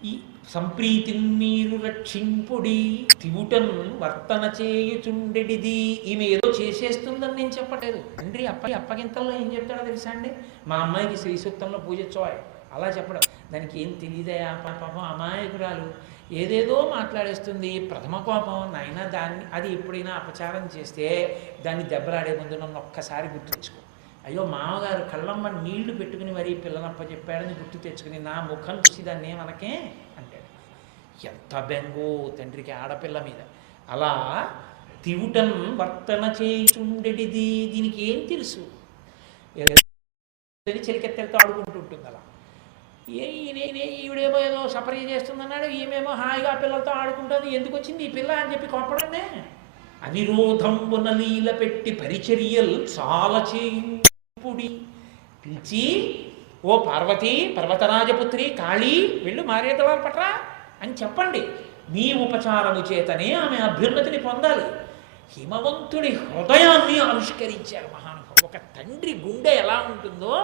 ఈ సంప్రీతిని మీరు రక్షింపుడి తివుటన్ వర్తన చేయుచుండెడిది. ఈమె ఏదో చేసేస్తుందని నేను చెప్పట్లేదు. తండ్రి అప్పగింతల్లో ఏం చెప్తాడో తెలుసా అండి? మా అమ్మాయికి శ్రీ సూక్తంలో పూజించవాయి అలా చెప్పడం. దానికి ఏం తెలియదయా పాపం అమాయకురాలు ఏదేదో మాట్లాడేస్తుంది. ప్రథమ కోపం నాయన దాన్ని అది ఎప్పుడైనా అపచారం చేస్తే దాన్ని దెబ్బలాడే ముందు నన్ను ఒక్కసారి గుర్తు తెచ్చుకో. అయ్యో మామగారు కళ్ళమ్మ నీళ్లు పెట్టుకుని మరీ పిల్లనప్ప చెప్పాడని గుర్తు తెచ్చుకుని నా ముఖం చూసి దాన్ని ఏమనకే అంటాడు. ఎంత బెంగో తండ్రికి ఆడపిల్ల మీద. అలా తివుటన్ వర్తన చేయుచుండెడిది. దీనికి ఏం తెలుసు? చెలికెత్తెలతో ఆడుకుంటూ ఉంటుంది. అలా ఈవిడేమో ఏదో సపర్య చేస్తుందన్నాడు, ఈమెమో హాయిగా పిల్లలతో ఆడుకుంటుంది. ఎందుకు వచ్చింది ఈ పిల్ల అని చెప్పి కోపడనే. అవిరోధంబున లీల పెట్టి పరిచర్యలు చాలా చేయుపుడి పిలిచి, ఓ పార్వతి పర్వతరాజపుత్రి కాళీ వెళ్ళు మారేదవాల పట్రా అని చెప్పండి. మీ ఉపచారము చేతనే ఆమె అభ్యున్నతిని పొందాలి. హిమవంతుడి హృదయాన్ని ఆవిష్కరించారు మహానుభావుడు. ఒక తండ్రి గుండె ఎలా ఉంటుందో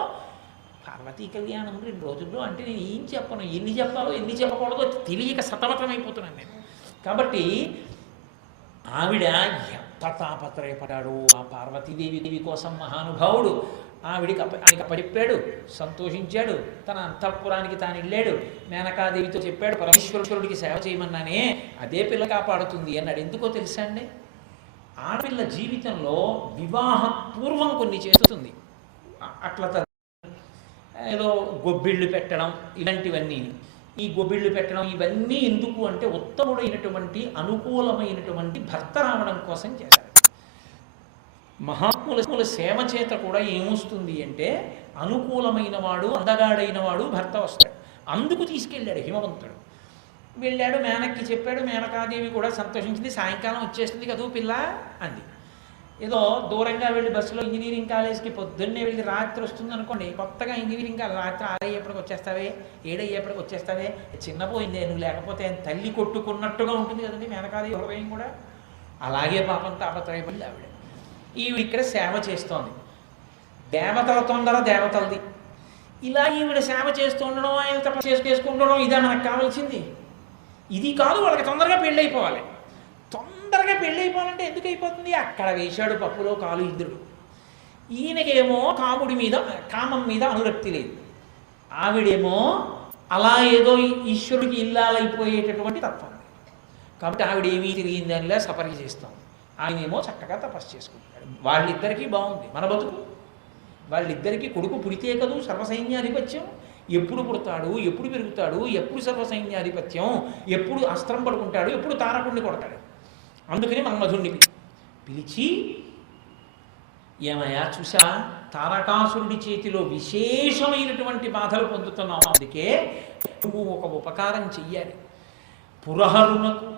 పార్వతీ కళ్యాణం 2 రోజుల్లో అంటే నేను ఏం చెప్పను, ఎన్ని చెప్పాలో ఎన్ని చెప్పకూడదో తెలియక సతమతమైపోతున్నాను నేను. కాబట్టి ఆవిడ ఎంత తాపత్రయపడ్డాడు ఆ పార్వతీదేవి కోసం మహానుభావుడు. ఆయనకి అప్పచెప్పాడు, సంతోషించాడు. తన అంతఃపురానికి తాను వెళ్ళాడు. మేనకాదేవితో చెప్పాడు, పరమేశ్వరుడికి సేవ చేయమన్నానే అదే పిల్ల కాపాడుతుంది అన్నాడు. ఎందుకో తెలుసా అండి? ఆడపిల్ల జీవితంలో వివాహపూర్వం కొన్ని చేస్తుంది. అట్లా ఏదో గొబ్బిళ్ళు పెట్టడం ఇలాంటివన్నీ. ఈ గొబ్బిళ్ళు పెట్టడం ఇవన్నీ ఎందుకు అంటే ఉత్తముడైనటువంటి అనుకూలమైనటువంటి భర్త రావడం కోసం చేశారు. మహాత్ముల సేవ చేత కూడా ఏమొస్తుంది అంటే అనుకూలమైన వాడు అందగాడైన వాడు భర్త వస్తాడు. అందుకు తీసుకెళ్ళాడు హిమవంతుడు. వెళ్ళాడు, మేనక్కి చెప్పాడు. మేనకాదేవి కూడా సంతోషించింది. సాయంకాలం వచ్చేస్తుంది కదూ పిల్ల అంది. ఏదో దూరంగా వెళ్ళి బస్సులో ఇంజనీరింగ్ కాలేజ్కి పొద్దున్నే వెళ్ళి రాత్రి వస్తుంది అనుకోండి. కొత్తగా ఇంజనీరింగ్ కాలేజ్ రాత్రి 6 అయ్యేప్పటికి వచ్చేస్తావే, 7 అయ్యేప్పటికి వచ్చేస్తావే, చిన్నపోయిందే నువ్వు లేకపోతే తల్లి కొట్టుకున్నట్టుగా ఉంటుంది కదండి మేనకాదేవి హృదయం కూడా. అలాగే పాపం తాపత్రయపడి ఆవిడ ఇక్కడ సేవ చేస్తోంది. దేవతల తొందర దేవతలది. ఇలా ఈవిడ సేవ చేస్తూ ఉండడం, ఆయన తపస్సు చేసుకుంటుండడం ఇదే మనకు కావాల్సింది. ఇది కాదు, వాళ్ళకి తొందరగా పెళ్ళైపోవాలి. తొందరగా పెళ్ళైపోవాలంటే ఎందుకు అయిపోతుంది? అక్కడ వేశాడు పప్పులో కాలు ఇంద్రుడు. ఈయనకేమో కామం మీద అనురక్తి లేదు. ఆవిడేమో అలా ఏదో ఈశ్వరుడికి ఇల్లాలైపోయేటటువంటి తత్వం. కాబట్టి ఆవిడ ఏమీ తిరిగిందానిలా సపర్య చేస్తాం. ఆయనేమో చక్కగా తపస్సు చేసుకుంటాడు. వాళ్ళిద్దరికీ బాగుంది. మన బతుకు వాళ్ళిద్దరికీ కొడుకు పుడితే కదూ సర్వసైన్యాధిపత్యం. ఎప్పుడు పుడతాడు, ఎప్పుడు పెరుగుతాడు, ఎప్పుడు సర్వసైన్యాధిపత్యం, ఎప్పుడు అస్త్రం పడుకుంటాడు, ఎప్పుడు తారకుడిని కొడతాడు. అందుకని మన్మధుణ్ణి పిలిచి, ఏమయ్యా చూసా తారకాసురుడి చేతిలో విశేషమైనటువంటి బాధలు పొందుతున్నావు, అందుకే నువ్వు ఒక ఉపకారం చెయ్యాలి. పురహరునకు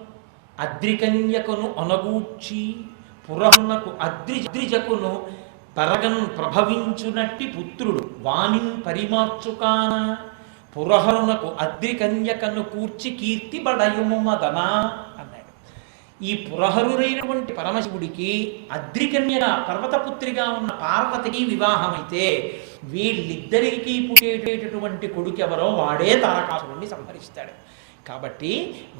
అద్రికన్యకును అనగూర్చి పురహరునకు అద్రిజకును పరగన్ ప్రభవించునట్టి పుత్రుడు వాణిన్ పరిమార్చుకాన పురహరునకు అద్రికన్యకను కూర్చి కీర్తి బడయుము మదనా అన్నాడు. ఈ పురహరుడైనటువంటి పరమశివుడికి అద్రికన్యగా పర్వతపుత్రిగా ఉన్న పార్వతికి వివాహమైతే వీళ్ళిద్దరికీ పుట్టేటటువంటి కొడుకెవరో వాడే తారకాసురుణ్ణి సంహరిస్తాడు. కాబట్టి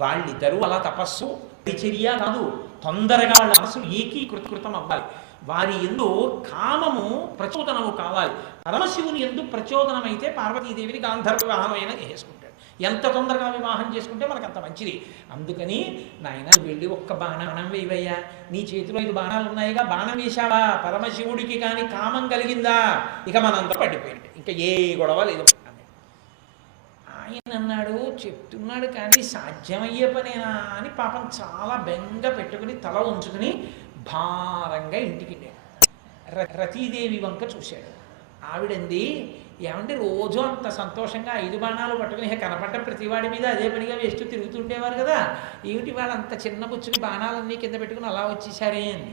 వాళ్ళిద్దరూ అలా తపస్సు పరిచర్య కాదు, తొందరగా వాళ్ళ మనసు ఏకీకృతం అవ్వాలి. వారి ఎందు కామము ప్రచోదనము కావాలి. పరమశివుని ఎందు ప్రచోదనమైతే పార్వతీదేవిని గాంధర్వ వివాహమైన చేసుకుంటాడు. ఎంత తొందరగా వివాహం చేసుకుంటే మనకు అంత మంచిది. అందుకని నాయన వెళ్ళి ఒక్క బాణం వేయవయ్యా, నీ చేతిలో 5 బాణాలు ఉన్నాయిగా, బాణం వేశావా, పరమశివుడికి కానీ కామం కలిగిందా ఇక మనంతా పడిపోయింది, ఇంకా ఏ గొడవ లేదు. ఆయన అన్నాడు, చెప్తున్నాడు కానీ సాధ్యమయ్యే పనేనా అని పాపం చాలా బెంగ పెట్టుకుని తల ఉంచుకుని భారంగా ఇంటికి రతీదేవి వంక చూశాడు. ఆవిడంది, ఏమంటే రోజు అంత సంతోషంగా 5 బాణాలు పట్టుకుని కనపడ్డ ప్రతివాడి మీద అదే పనిగా వేస్తూ తిరుగుతుండేవారు కదా, ఏమిటి వాళ్ళు అంత చిన్న పుచ్చుని బాణాలన్నీ కింద పెట్టుకుని అలా వచ్చేసారే అని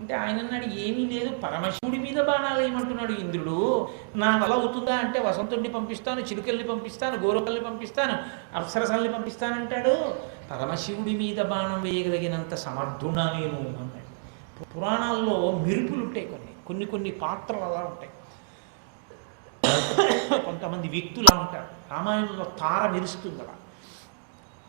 అంటే ఆయన అన్నాడు, ఏమీ లేదు, పరమశివుడి మీద బాణాలు ఏమంటున్నాడు ఇంద్రుడు. నా వల్ల అవుతుందా అంటే వసంతుడిని పంపిస్తాను, చిలుకల్ని పంపిస్తాను, గోరకల్ని పంపిస్తాను, అప్సరసల్ని పంపిస్తానంటాడు. పరమశివుడి మీద బాణం వేయగలిగినంత సమర్థుడా నేను అన్నాడు. పురాణాల్లో మెరుపులు ఉంటాయి, కొన్ని పాత్రలు అలా ఉంటాయి. కొంతమంది వ్యక్తులా ఉంటారు. రామాయణంలో తార మెరుస్తుంది అలా.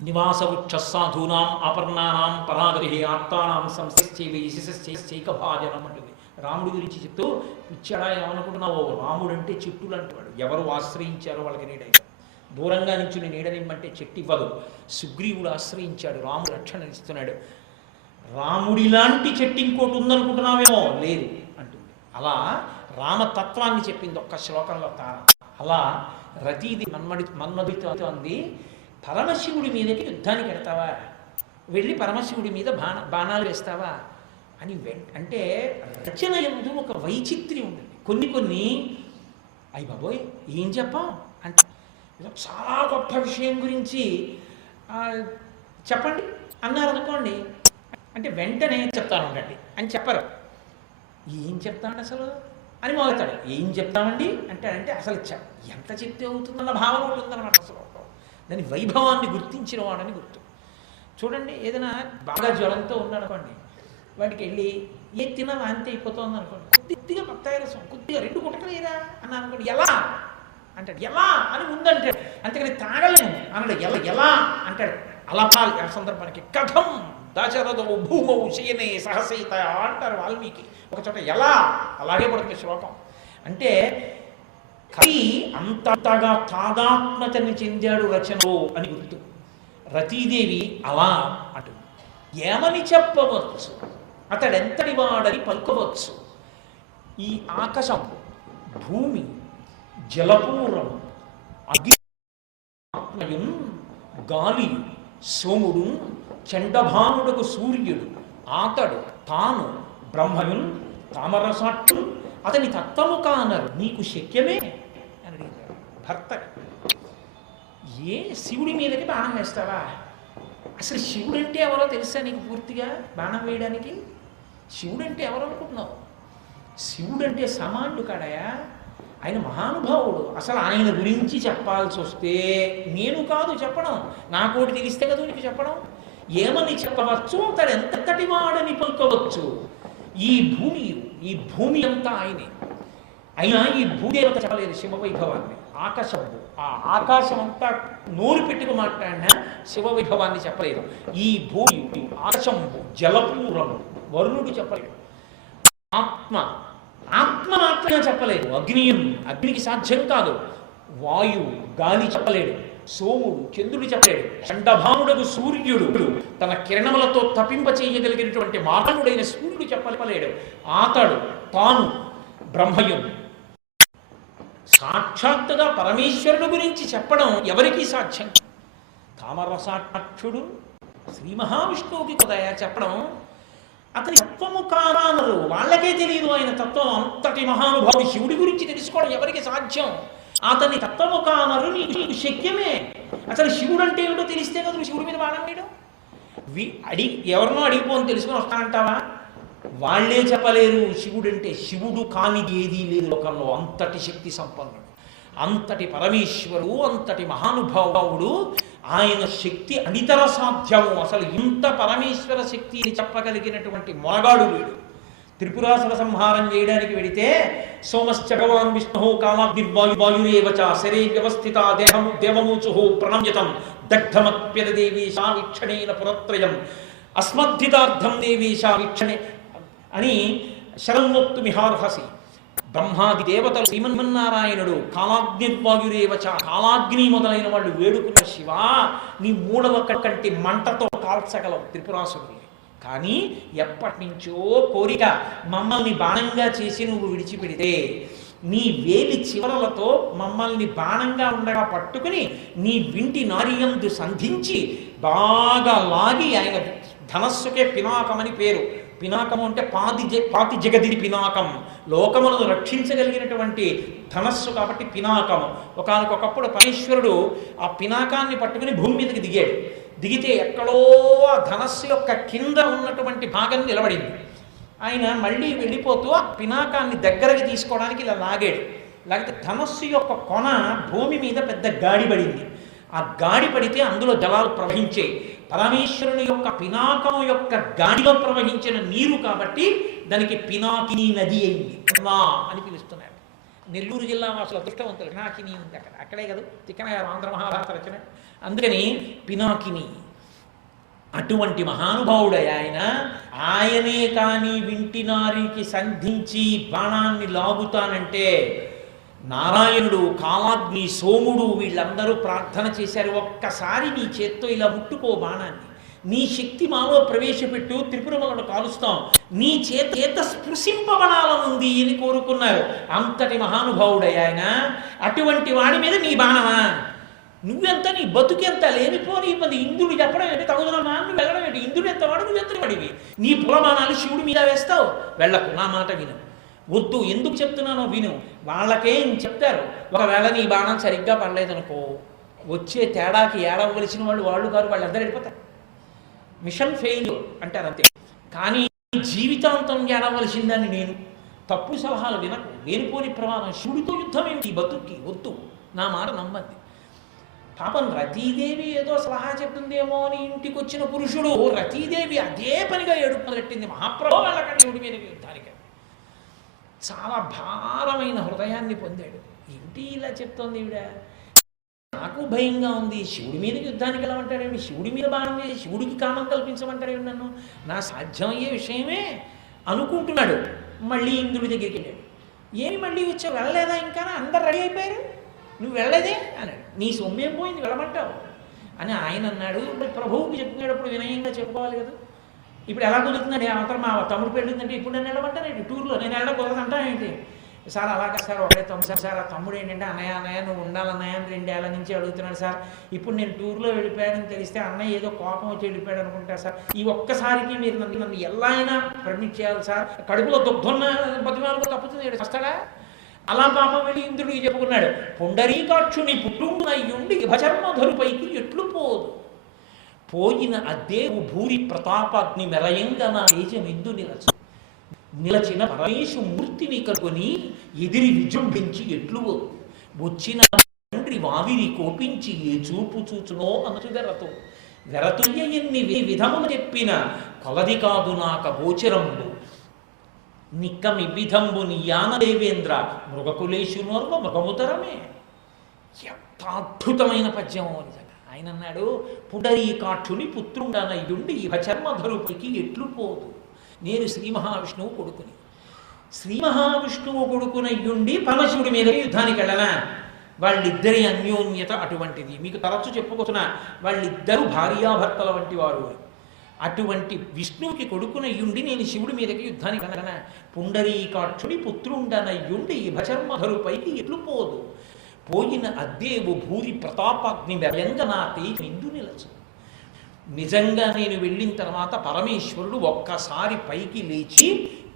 నివాసవృక్ష సాధూనాం అపర్ణానాం పరాగరి ఆర్తానాం సంస్థైవ యశస్సైకభాజనం అంటుంది. రాముడి గురించి చెప్తూ పిచ్చాడా ఏమనుకుంటున్నావో, రాముడు అంటే చెట్టులు అంటాడు. ఎవరు ఆశ్రయించారో వాళ్ళకి నీడైతే, దూరంగా నుంచి నీడనిమ్మంటే చెట్టు ఇవ్వదు. సుగ్రీవుడు ఆశ్రయించాడు, రాముడు రక్షణ ఇస్తున్నాడు. రాముడిలాంటి చెట్టు ఇంకోటి ఉందనుకుంటున్నావేమో, లేదు అంటుంది. అలా రామతత్వాన్ని చెప్పింది ఒక్క శ్లోకంలో తార. అలా రతీది మన్మధుడితో అంది, పరమశివుడి మీదకి యుద్ధానికి వెడతావా, వెళ్ళి పరమశివుడి మీద బాణాలు వేస్తావా అని అంటే రచన ఎందు ఒక వైచిత్ర్యం ఉంటుంది. కొన్ని అయ్య బాబోయ్ ఏం చెప్పాం అంటే, చాలా గొప్ప విషయం గురించి చెప్పండి అన్నారు అనుకోండి, అంటే వెంటనే చెప్తాను ఉండండి అని చెప్పరు. ఏం చెప్తాడు అసలు అని మొదలుతాడు. ఏం చెప్తామండి అంటే అసలు ఎంత చెప్తే అవుతుందన్న భావన ఉంటుందన్నమాట. అసలు దాని వైభవాన్ని గుర్తించిన వాడని గుర్తు. చూడండి, ఏదైనా బాగా జ్వరంతో ఉన్నాడనుకోండి, వాడికి వెళ్ళి ఏ తిన్నా వాంతి అయిపోతుంది అనుకోండి, కొద్దిగా బత్తాయి రసం కొద్దిగా 2 గుటకలేదా అన్నా అనుకోండి, ఎలా అంటాడు. ఎలా అని ముందంటాడు, అంతేకాని తాగలేము అన్నాడు. ఎలా అంటాడు. అలపాలి ఆ సందర్భానికి. కథం దశరథో భూమౌ శయనే సహసీత అంటారు వాల్మీకి ఒక చోట. ఎలా అలాగే పడుతుంది శ్లోకం. అంటే కవి అంతగా తాదాత్మతని చెందాడు రచనలో అని గుర్తు. రతీదేవి అలా అంటుంది. ఏమని చెప్పవచ్చు, అతడెంతటి వాడని పలుకవచ్చు. ఈ ఆకాశం, భూమి, జలపూరం, అగ్నియున్, గాలి, సోముడు, చండభానుడకు సూర్యుడు, ఆతడు తాను బ్రహ్మయున్, తామరసాక్షుడు, అతని తత్వము కానరు నీకు శక్యమే అని అడిగారు భర్త. ఏ శివుడి మీదకి బాణం వేస్తావా? అసలు శివుడు అంటే ఎవరో తెలుసా నీకు పూర్తిగా బాణం వేయడానికి? శివుడు అంటే ఎవరు అనుకుంటున్నావు? శివుడు అంటే సామాన్యుడు కాడయా, ఆయన మహానుభావుడు. అసలు ఆయన గురించి చెప్పాల్సి వస్తే నేను కాదు చెప్పడం, నాకోటి తెలిస్తే కదా నీకు చెప్పడం. ఏమని చెప్పవచ్చు, అతడు ఎంతటి వాడని పలుకోవచ్చు. ఈ భూమి అంతా ఆయనే. అయినా ఈ భూదేవత చెప్పలేదు శివవైభవాన్ని. ఆకాశంబు, ఆ ఆకాశం అంతా నోరు పెట్టుకు మాట్లాడిన శివవైభవాన్ని చెప్పలేదు. ఈ భూమి, ఆకాశంబు, జలపూరము, వరుణుడు చెప్పలేదు. ఆత్మ మాత్రమే చెప్పలేదు. అగ్నికి సాధ్యం కాదు. వాయువు, గాలి చెప్పలేడు. సోముడు, చంద్రుడు చెప్పలేడు. చండభానుడకు సూర్యుడు, తన కిరణములతో తపింప చేయగలిగినటువంటి మానవుడైన సూర్యుడు చెప్పలేడు. ఆతడు తాను బ్రహ్మయుడు. సాక్షాత్తుగా పరమేశ్వరుడు గురించి చెప్పడం ఎవరికీ సాధ్యం. తామరసాక్షుడు శ్రీ మహావిష్ణువుకి కొదయా చెప్పడం. అతని తత్వము కానరు, వాళ్ళకే తెలియదు ఆయన తత్వం. అంతటి మహానుభావుడు శివుడి గురించి తెలుసుకోవడం ఎవరికి సాధ్యం? అతని తత్వము కానరు నీకు శక్యమే. అసలు శివుడు అంటే ఏమిటో తెలిస్తే కదా నువ్వు శివుడి మీద బాణం వేయడం. ఎవరినో అడిగిపోని తెలుసుకొని వస్తానంటావా? వాళ్ళే చెప్పలేరు శివుడు అంటే. శివుడు కానిది ఏదీ లేదు లోకంలో. అంతటి శక్తి సంపన్నుడు, అంతటి పరమేశ్వరుడు, అంతటి మహానుభావుడు. ఆయన శక్తి అనితర సాధ్యము. అసలు ఇంత పరమేశ్వర శక్తిని చెప్పగలిగినటువంటి మొనగాడు వీడు. త్రిపురాసుర సంహారం చేయడానికి వెడితే సోమశ్చ భగవాన్ విష్ణు కామాగ్నిర్వాయురేవచ శరే వ్యవస్థిత దేవమూచు ప్రణమ్యతం దగ్ధమప్యద దేవీశా వీక్షణేన పురత్రయం అస్మద్ధితార్థం దేవీశా వీక్షణే అని శరణోక్తు మిహార్హసి. బ్రహ్మాది దేవతలు, శ్రీమన్నారాయణుడు, కాలాగ్నిర్వాయురేవచ, కాలాగ్ని మొదలైన వాళ్ళు వేడుకున్న శివా నీ మూడవ కంటి మంటతో కాల్చగలవు త్రిపురాసురుని. కానీ ఎప్పటి నుంచో కోరిక మమ్మల్ని బాణంగా చేసి నువ్వు విడిచిపెడితే, నీ వేలి చివరలతో మమ్మల్ని బాణంగా ఉండగా పట్టుకుని నీ వింటి నారియందు సంధించి బాగా లాగి, ఆయన ధనస్సుకే పినాకమని పేరు. పినాకము అంటే పాతి జగదిరి పినాకం, లోకములను రక్షించగలిగినటువంటి ధనస్సు కాబట్టి పినాకము. ఒకనకొకప్పుడు పరమేశ్వరుడు ఆ పినాకాన్ని పట్టుకుని భూమి మీదకి దిగితే ఎక్కడో ఆ ధనస్సు యొక్క కింద ఉన్నటువంటి భాగం నిలబడింది. ఆయన మళ్ళీ వెళ్ళిపోతూ ఆ పినాకాన్ని దగ్గరకి తీసుకోవడానికి ఇలా లాగాడు. లేకపోతే ధనస్సు యొక్క కొన భూమి మీద పెద్ద గాడి పడింది. ఆ గాడి పడితే అందులో జలాలు ప్రవహించాయి. పరమేశ్వరుని యొక్క పినాకం యొక్క గాడిలో ప్రవహించిన నీరు కాబట్టి దానికి పినాకిని నది అయింది అని పిలుస్తున్నారు. నెల్లూరు జిల్లా వాసులు అదృష్టవంతులు. పినాకిని ఉంది అక్కడ, అక్కడే కదా తిక్కన గారు ఆంధ్ర మహాభారత రచన. అందుకని పినాకిని అటువంటి మహానుభావుడై ఆయనే కానీ వింటినారికి సంధించి బాణాన్ని లాగుతానంటే నారాయణుడు, కాలాగ్ని, సోముడు వీళ్ళందరూ ప్రార్థన చేశారు. ఒక్కసారి నీ చేత్తో ఇలా ముట్టుకో బాణాన్ని, నీ శక్తి మాలో ప్రవేశపెట్టు, త్రిపురమలను కాలుస్తాం, నీ చేత స్పృశింపబడాలనుంది అని కోరుకున్నారు. అంతటి మహానుభావుడై అటువంటి వాడి మీద నీ బాణమా? నువ్వెంత, నీ బతుకెంత, లేనిపోని ఇబ్బంది. ఇంద్రుడు చెప్పడం ఏంటి, తగుదనమా నువ్వు వెళ్ళడం ఏంటి? ఇంద్రుడు ఎంత వాడు, నువ్వెంత వాడివి? నీ పులమానాలు శివుడి మీద వేస్తావు. వెళ్ళకు, నా మాట విను. వద్దు, ఎందుకు చెప్తున్నానో విను. వాళ్ళకేం చెప్తారు. ఒకవేళ నీ బాణం సరిగ్గా పడలేదనుకో, వచ్చే తేడాకి ఏడవలసిన వాళ్ళు కాదు, వాళ్ళందరూ వెళ్ళిపోతారు. మిషన్ ఫెయిల్ అంటారు అంతే. కానీ జీవితాంతం ఏడవలసిందని నేను. తప్పుడు సలహాలు వినకు, లేనిపోని ప్రమాదం. శివుడితో యుద్ధం ఏమిటి ఈ బతుక్కి? వద్దు, నా మాట నమ్మంది. పాపం రతీదేవి ఏదో సలహా చెప్తుందేమో అని ఇంటికి వచ్చిన పురుషుడు, రతీదేవి అదే పనిగా ఏడుపు మొదలెట్టింది. మహాప్రభు వాళ్ళకంటే శివుడి మీద యుద్ధానికి చాలా భారమైన హృదయాన్ని పొందాడు. ఏమిటి ఇలా చెప్తోంది ఈవిడ? నాకు భయంగా ఉంది, శివుడి మీద యుద్ధానికి వెళ్ళమంటాడేమి, శివుడి మీద బాణం వేసి శివుడికి కామం కల్పించమంటాడేమి, నన్ను నా సాధ్యమయ్యే విషయమే అనుకుంటున్నాడు. మళ్ళీ ఇంద్రుడి దగ్గరికి వెళ్ళాడు. ఏమి మళ్ళీ వచ్చావు, వెళ్ళలేదా ఇంకా? అందరు రెడీ అయిపోయారు, నువ్వు వెళ్ళలేదే అన్నాడు. నీ సొమ్మేం పోయింది, వెళ్ళమంటావు అని ఆయన అన్నాడు. ప్రభువుకి చెప్పుకునేటప్పుడు వినయంగా చెప్పుకోవాలి కదా. ఇప్పుడు ఎలా కుదురుతుందండి? అవతల మా తమ్ముడు పెళ్ళిందంటే ఇప్పుడు నేను వెళ్ళమంటాను టూర్లో, నేను వెళ్ళడం కుదరదంటా ఏంటి? సార్ అలాగే సార్, ఒకటే తమ్ముడు సార్, ఆ తమ్ముడు ఏంటంటే అన్నయ్య నువ్వు ఉండాలన్నయ్య అని 2 ఏళ్ల నుంచి అడుగుతున్నాడు సార్. ఇప్పుడు నేను టూర్లో వెళ్ళిపోయాడని తెలిస్తే అన్నయ్య ఏదో కోపం వచ్చి వెళ్ళిపోయాడు అనుకుంటా సార్. ఈ ఒక్కసారికి మీరు నన్ను ఎలా అయినా పర్మిట్ చేయాలి సార్. కడుపులో దుగ్ధున్న బతిమాలకు తప్పుతుంది, వస్తాడా? అలా పాపం వెళ్ళి ఇంద్రుడికి చెప్పుకున్నాడు. పుండరీకాక్షుని పుట్టుండయ్యుండి భచర్మధరుపైకి ఎట్లు పోదు, పోయిన అద్దేవు భూరి ప్రతాపాగ్ని మెరయంగా నా తేజమిందు నిలచిన పరమేశు మూర్తిని కనుకొని ఎదిరి విజృంభించి ఎట్లు వచ్చిన తండ్రి వావిరి కోపించి ఏ చూపు చూచునో అనచుదెరతో వెరతుల్య ఎన్ని విధములు చెప్పిన కొలది కాదు నాక గోచరంబు నిక్కమి విధంబు నియాన దేవేంద్ర మృగకులేశునోర్వ మృగముతరమే. ఎంత అద్భుతమైన పద్యమో నిజంగా. ఆయన అన్నాడు, పుండరీకాక్షుని పుత్రుండనయ్యుండి ఇహ చర్మధరుడికి ఎట్లు పోదు. నేను శ్రీ మహావిష్ణువు కొడుకుని, శ్రీ మహావిష్ణువు కొడుకునయ్యుండి పరమశివుడి మీద యుద్ధానికి వెళ్ళనా? వాళ్ళిద్దరి అన్యోన్యత అటువంటిది. మీకు తరచు చెప్పుకుంటున్నా, వాళ్ళిద్దరూ భార్యాభర్తల వంటి వారు. అటువంటి విష్ణువుకి కొడుకునయ్యుండి నేను శివుడి మీదకి యుద్ధానికి వెళ్ళనా? పుండరీకాక్షుని పుత్రుండనయ్యుండి భచర్మధరుపైకి ఎట్లు పోదు, పోయిన అద్దేవు భూరి ప్రతాపాగ్ని వ్యంగనాతి నిందు నిలచు. నిజంగా నేను వెళ్ళిన తర్వాత పరమేశ్వరుడు ఒక్కసారి పైకి లేచి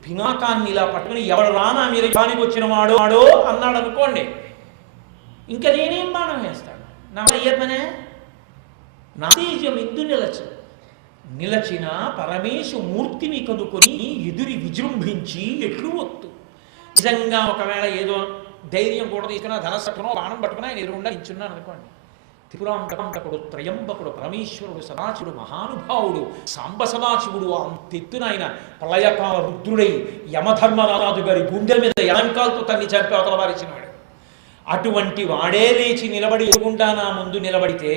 పినాకాన్ని ఇలా పట్టుకుని ఎవడు రానా మీరు యుద్ధానికి వచ్చిన వాడో అన్నాడు అనుకోండి, ఇంకా నేనేం బాణం వేస్తాడు? నా అయ్యమ్మనే నా తేజమిందు నిలచు. నిలచిన పరమేశు మూర్తిని కనుకొని ఎదురి విజృంభించి ఎట్లు వత్తు. నిజంగా ఒకవేళ ఏదో ధైర్యం కూడా తీసుకున్నా, ధనస్సట్టునో బాణం పట్టుకున్నా ఆయన ఎదురుండా నించున్నాను అనుకోండి, త్రిపురాంతకుడు, త్రయంబకుడు, పరమేశ్వరుడు, సదాశివుడు, మహానుభావుడు, సాంబ సదాశివుడు అంతెత్తున ఆయన ప్రళయకాల రుద్రుడై యమధర్మరాజు గారి గుండెల మీద ఎలంకాలతో తన్ని చంపి అవతల వారిచ్చినవాడు. అటువంటి వాడే లేచి నిలబడి ఎదుగుండా నా ముందు నిలబడితే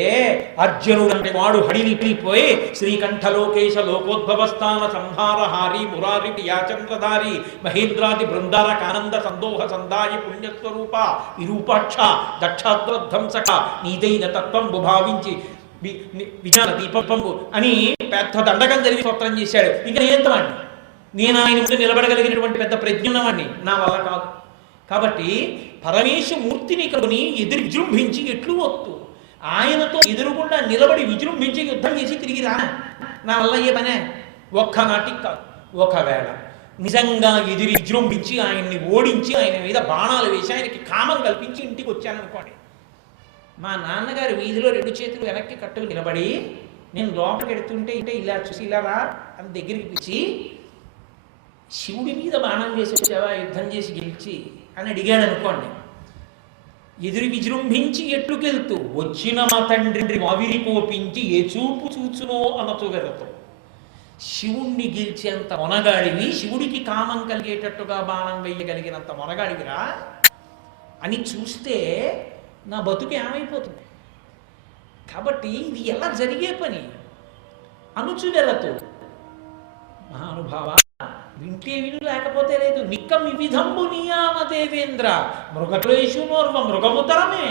అర్జునుడు అంటే వాడు హడిలిపోయి శ్రీకంఠలోకేశ లోకోద్భవస్థాన సంహారహారి మురారి యాచంద్రధారి మహేంద్రాది బృందారక ఆనంద సందోహ సందాయి పుణ్యస్వరూప విరూపాక్ష దక్షాధ్వంసక నీదైన తత్వంబు భావించి విజ్ఞాన దీపంబు అని పెద్ద దండకం జరిగి స్తోత్రం చేశాడు. ఇంకా నేంతవాడిని, నేను ఆయన ముందు నిలబడగలిగినటువంటి పెద్ద ప్రజ్ఞున్నవాడిని నా వల్ల కాదు. కాబట్టి పరమేశ మూర్తిని కనుని ఎదురు విజృంభించి ఎట్లు వత్తు, ఆయనతో ఎదురుగుండా నిలబడి విజృంభించి యుద్ధం చేసి తిరిగి రా, నా వల్ల ఏ పనే? ఒక్కనాటికి కాదు. ఒకవేళ నిజంగా ఎదురు విజృంభించి ఆయన్ని ఓడించి ఆయన మీద బాణాలు వేసి ఆయనకి కామం కల్పించి ఇంటికి వచ్చాననుకోండి, మా నాన్నగారు వీధిలో 2 చేతులు వెనక్కి కట్టుకు నిలబడి నేను లోపలికి ఎడుతుంటే ఇలా చూసి ఇలా రా అని దగ్గరికి పిలిచి శివుడి మీద బాణం వేసి వచ్చావా యుద్ధం చేసి గెలిచి అని అడిగాడు అనుకోండి, ఎదురు విజృంభించి ఎట్లుకెళ్తూ వచ్చిన మా తండ్రి వావిరి కోపించి ఏ చూపు చూచునో అనతో వెరతో. శివుణ్ణి గెలిచేంత మొనగాడివి, శివుడికి కామం కలిగేటట్టుగా బాణం వేయగలిగినంత మొనగాడివిరా. అని చూస్తే నా బతుకు ఏమైపోతుంది. కాబట్టి ఇది ఎలా జరిగే పని? అనుచువెరతు మహానుభావ, వింటే విను లేకపోతే లేదు. నిక్కం వివిధంబు నియామ దేవేంద్ర మృగక్లేషు నోర్వ మృగముతరమే.